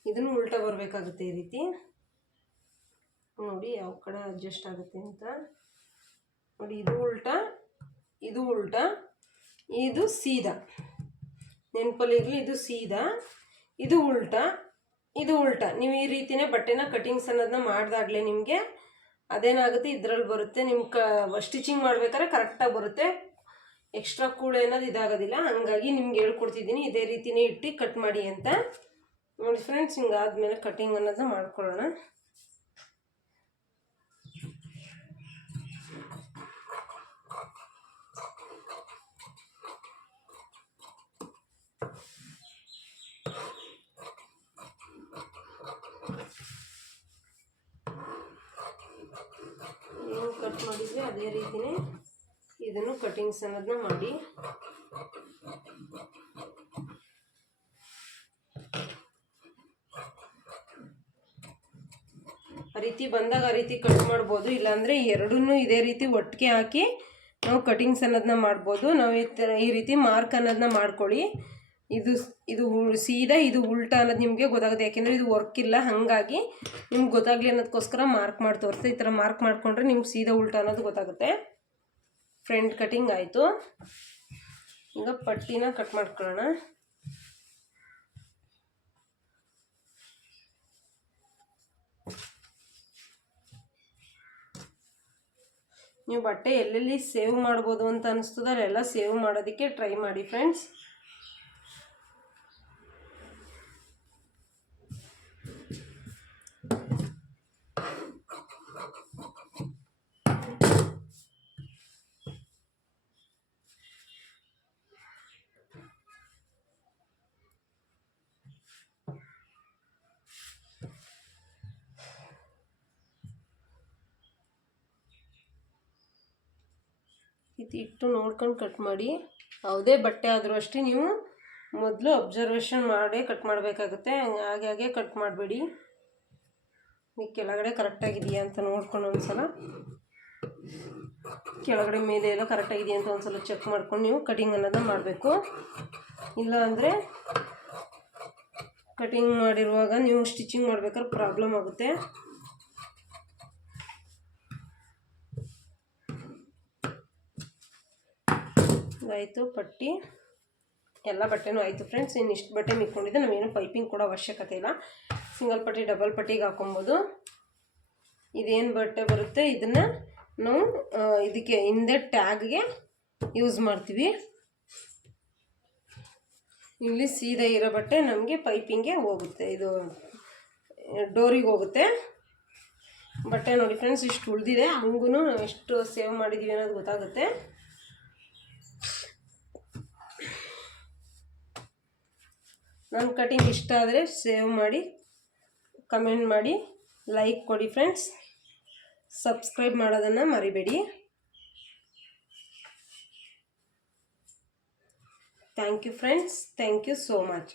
ಇದನ್ನು ಉಲ್ಟಾ ಬರಬೇಕಾಗುತ್ತೆ. ಈ ರೀತಿ ನೋಡಿ ಯಾವ ಕಡೆ ಅಡ್ಜಸ್ಟ್ ಆಗುತ್ತೆ ಅಂತ ನೋಡಿ. ಇದು ಉಲ್ಟಾ, ಇದು ಉಲ್ಟಾ, ಇದು ಸೀದಾ. ನೆನಪಲ್ಲಿರಲಿ, ಇದು ಸೀದಾ, ಇದು ಉಲ್ಟಾ, ಇದು ಉಲ್ಟಾ. ನೀವು ಈ ರೀತಿನೇ ಬಟ್ಟೆನ ಕಟಿಂಗ್ಸ್ ಅನ್ನೋದನ್ನ ಮಾಡಿದಾಗಲೇ ನಿಮಗೆ ಅದೇನಾಗುತ್ತೆ ಇದರಲ್ಲಿ ಬರುತ್ತೆ. ನಿಮ್ಮ ಸ್ಟಿಚಿಂಗ್ ಮಾಡ್ಬೇಕಾದ್ರೆ ಕರೆಕ್ಟಾಗಿ ಬರುತ್ತೆ. ಎಕ್ಸ್ಟ್ರಾ ಕೂಳೆ ಅನ್ನೋದು ಇದಾಗೋದಿಲ್ಲ. ಹಾಗಾಗಿ ನಿಮ್ಗೆ ಹೇಳ್ಕೊಡ್ತಿದ್ದೀನಿ ಇದೇ ರೀತಿನೇ ಇಟ್ಟು ಕಟ್ ಮಾಡಿ ಅಂತ. ನೋಡಿ ಫ್ರೆಂಡ್ಸ್, ಹಿಂಗಾದ್ಮೇಲೆ ಕಟಿಂಗ್ ಅನ್ನೋದನ್ನ ಮಾಡ್ಕೊಳ್ಳೋಣ. ಏನು ಕಟ್ ಮಾಡಿದ್ವಿ ಅದೇ ರೀತಿನೇ ಇದನ್ನು ಕಟಿಂಗ್ಸ್ ಅನ್ನೋದನ್ನ ಮಾಡಿ. ಆ ರೀತಿ ಬಂದಾಗ ಆ ರೀತಿ ಕಟ್ ಮಾಡ್ಬೋದು. ಇಲ್ಲಾಂದರೆ ಎರಡನ್ನೂ ಇದೇ ರೀತಿ ಒಟ್ಟಿಗೆ ಹಾಕಿ ನಾವು ಕಟಿಂಗ್ಸ್ ಅನ್ನೋದನ್ನ ಮಾಡ್ಬೋದು. ನಾವು ಈ ರೀತಿ ಮಾರ್ಕ್ ಅನ್ನೋದನ್ನ ಮಾಡ್ಕೊಳ್ಳಿ. ಇದು ಇದು ಸೀದಾ ಇದು ಉಲ್ಟಾ ಅನ್ನೋದು ನಿಮಗೆ ಗೊತ್ತಾಗುತ್ತೆ, ಯಾಕೆಂದರೆ ಇದು ವರ್ಕ್ ಇಲ್ಲ, ಹಾಗಾಗಿ ನಿಮ್ಗೆ ಗೊತ್ತಾಗಲಿ ಅನ್ನೋದಕ್ಕೋಸ್ಕರ ಮಾರ್ಕ್ ಮಾಡಿ ತೋರಿಸ್ತೆ. ಈ ಥರ ಮಾರ್ಕ್ ಮಾಡಿಕೊಂಡ್ರೆ ನಿಮ್ಗೆ ಸೀದಾ ಉಲ್ಟಾ ಅನ್ನೋದು ಗೊತ್ತಾಗುತ್ತೆ. ಫ್ರಂಟ್ ಕಟಿಂಗ್ ಆಯಿತು. ಈಗ ಪಟ್ಟಿನ ಕಟ್ ಮಾಡ್ಕೊಳ್ಳೋಣ. ನೀವು ಬಟ್ಟೆ ಎಲ್ಲೆಲ್ಲಿ ಸೇವ್ ಮಾಡ್ಬೋದು ಅಂತ ಅನಿಸ್ತದೆ ಅಲ್ಲೆಲ್ಲ ಸೇವ್ ಮಾಡೋದಕ್ಕೆ ಟ್ರೈ ಮಾಡಿ ಫ್ರೆಂಡ್ಸ್. ಇಟ್ಟು ನೋಡ್ಕೊಂಡು ಕಟ್ ಮಾಡಿ. ಯಾವುದೇ ಬಟ್ಟೆ ಆದರೂ ಅಷ್ಟೇ ನೀವು ಮೊದಲು ಅಬ್ಸರ್ವೇಷನ್ ಮಾಡಿ ಕಟ್ ಮಾಡಬೇಕಾಗುತ್ತೆ. ಹಾಗೆ ಕಟ್ ಮಾಡಬೇಡಿ. ಈ ಕೆಳಗಡೆ ಕರೆಕ್ಟಾಗಿದೆಯಾ ಅಂತ ನೋಡ್ಕೊಂಡು ಒಂದ್ಸಲ ಕೆಳಗಡೆ ಮೇಲೆ ಎಲ್ಲ ಕರೆಕ್ಟಾಗಿದೆಯಾ ಅಂತ ಒಂದ್ಸಲ ಚೆಕ್ ಮಾಡ್ಕೊಂಡು ನೀವು ಕಟಿಂಗ್ ಅನ್ನೋದನ್ನ ಮಾಡಬೇಕು. ಇಲ್ಲ ಅಂದರೆ ಕಟಿಂಗ್ ಮಾಡಿರುವಾಗ ನೀವು ಸ್ಟಿಚಿಂಗ್ ಮಾಡ್ಬೇಕಾದ್ರೆ ಪ್ರಾಬ್ಲಮ್ ಆಗುತ್ತೆ. ಆಯಿತು, ಪಟ್ಟಿ ಎಲ್ಲ ಬಟ್ಟೆನೂ ಆಯಿತು ಫ್ರೆಂಡ್ಸ್. ಇನ್ನು ಇಷ್ಟು ಬಟ್ಟೆ ಮಿಕ್ಕೊಂಡಿದ್ದೆ, ನಾವೇನು ಪೈಪಿಂಗ್ ಕೊಡೋ ಅವಶ್ಯಕತೆ ಇಲ್ಲ. ಸಿಂಗಲ್ ಪಟ್ಟಿ ಡಬಲ್ ಪಟ್ಟಿಗೆ ಹಾಕೊಬೋದು. ಇದೇನು ಬಟ್ಟೆ ಬರುತ್ತೆ ಇದನ್ನು ನಾವು ಇದಕ್ಕೆ ಹಿಂದೆ ಟ್ಯಾಗ್ಗೆ ಯೂಸ್ ಮಾಡ್ತೀವಿ. ಇಲ್ಲಿ ಸೀದಾ ಇರೋ ಬಟ್ಟೆ ನಮಗೆ ಪೈಪಿಂಗ್ಗೆ ಹೋಗುತ್ತೆ, ಇದು ಡೋರಿಗೆ ಹೋಗುತ್ತೆ. ಬಟ್ಟೆ ನೋಡಿ ಫ್ರೆಂಡ್ಸ್, ಇಷ್ಟು ಉಳಿದಿದೆ. ಹಂಗೂ ಎಷ್ಟು ಸೇವ್ ಮಾಡಿದ್ದೀವಿ ಅನ್ನೋದು ಗೊತ್ತಾಗುತ್ತೆ. ನನ್ನ ಕಟಿಂಗ್ ಇಷ್ಟ ಆದರೆ ಸೇವ್ ಮಾಡಿ, ಕಮೆಂಟ್ ಮಾಡಿ, ಲೈಕ್ ಕೊಡಿ ಫ್ರೆಂಡ್ಸ್. ಸಬ್ಸ್ಕ್ರೈಬ್ ಮಾಡೋದನ್ನು ಮರಿಬೇಡಿ. Thank you friends, thank you so much.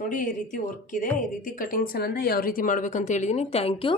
ನೋಡಿ ಈ ರೀತಿ ವರ್ಕ್ ಇದೆ. ಈ ರೀತಿ ಕಟಿಂಗ್ಸ್ ಅನ್ನೋದನ್ನ ಯಾವ ರೀತಿ ಮಾಡಬೇಕಂತ ಹೇಳಿದ್ದೀನಿ. Thank you.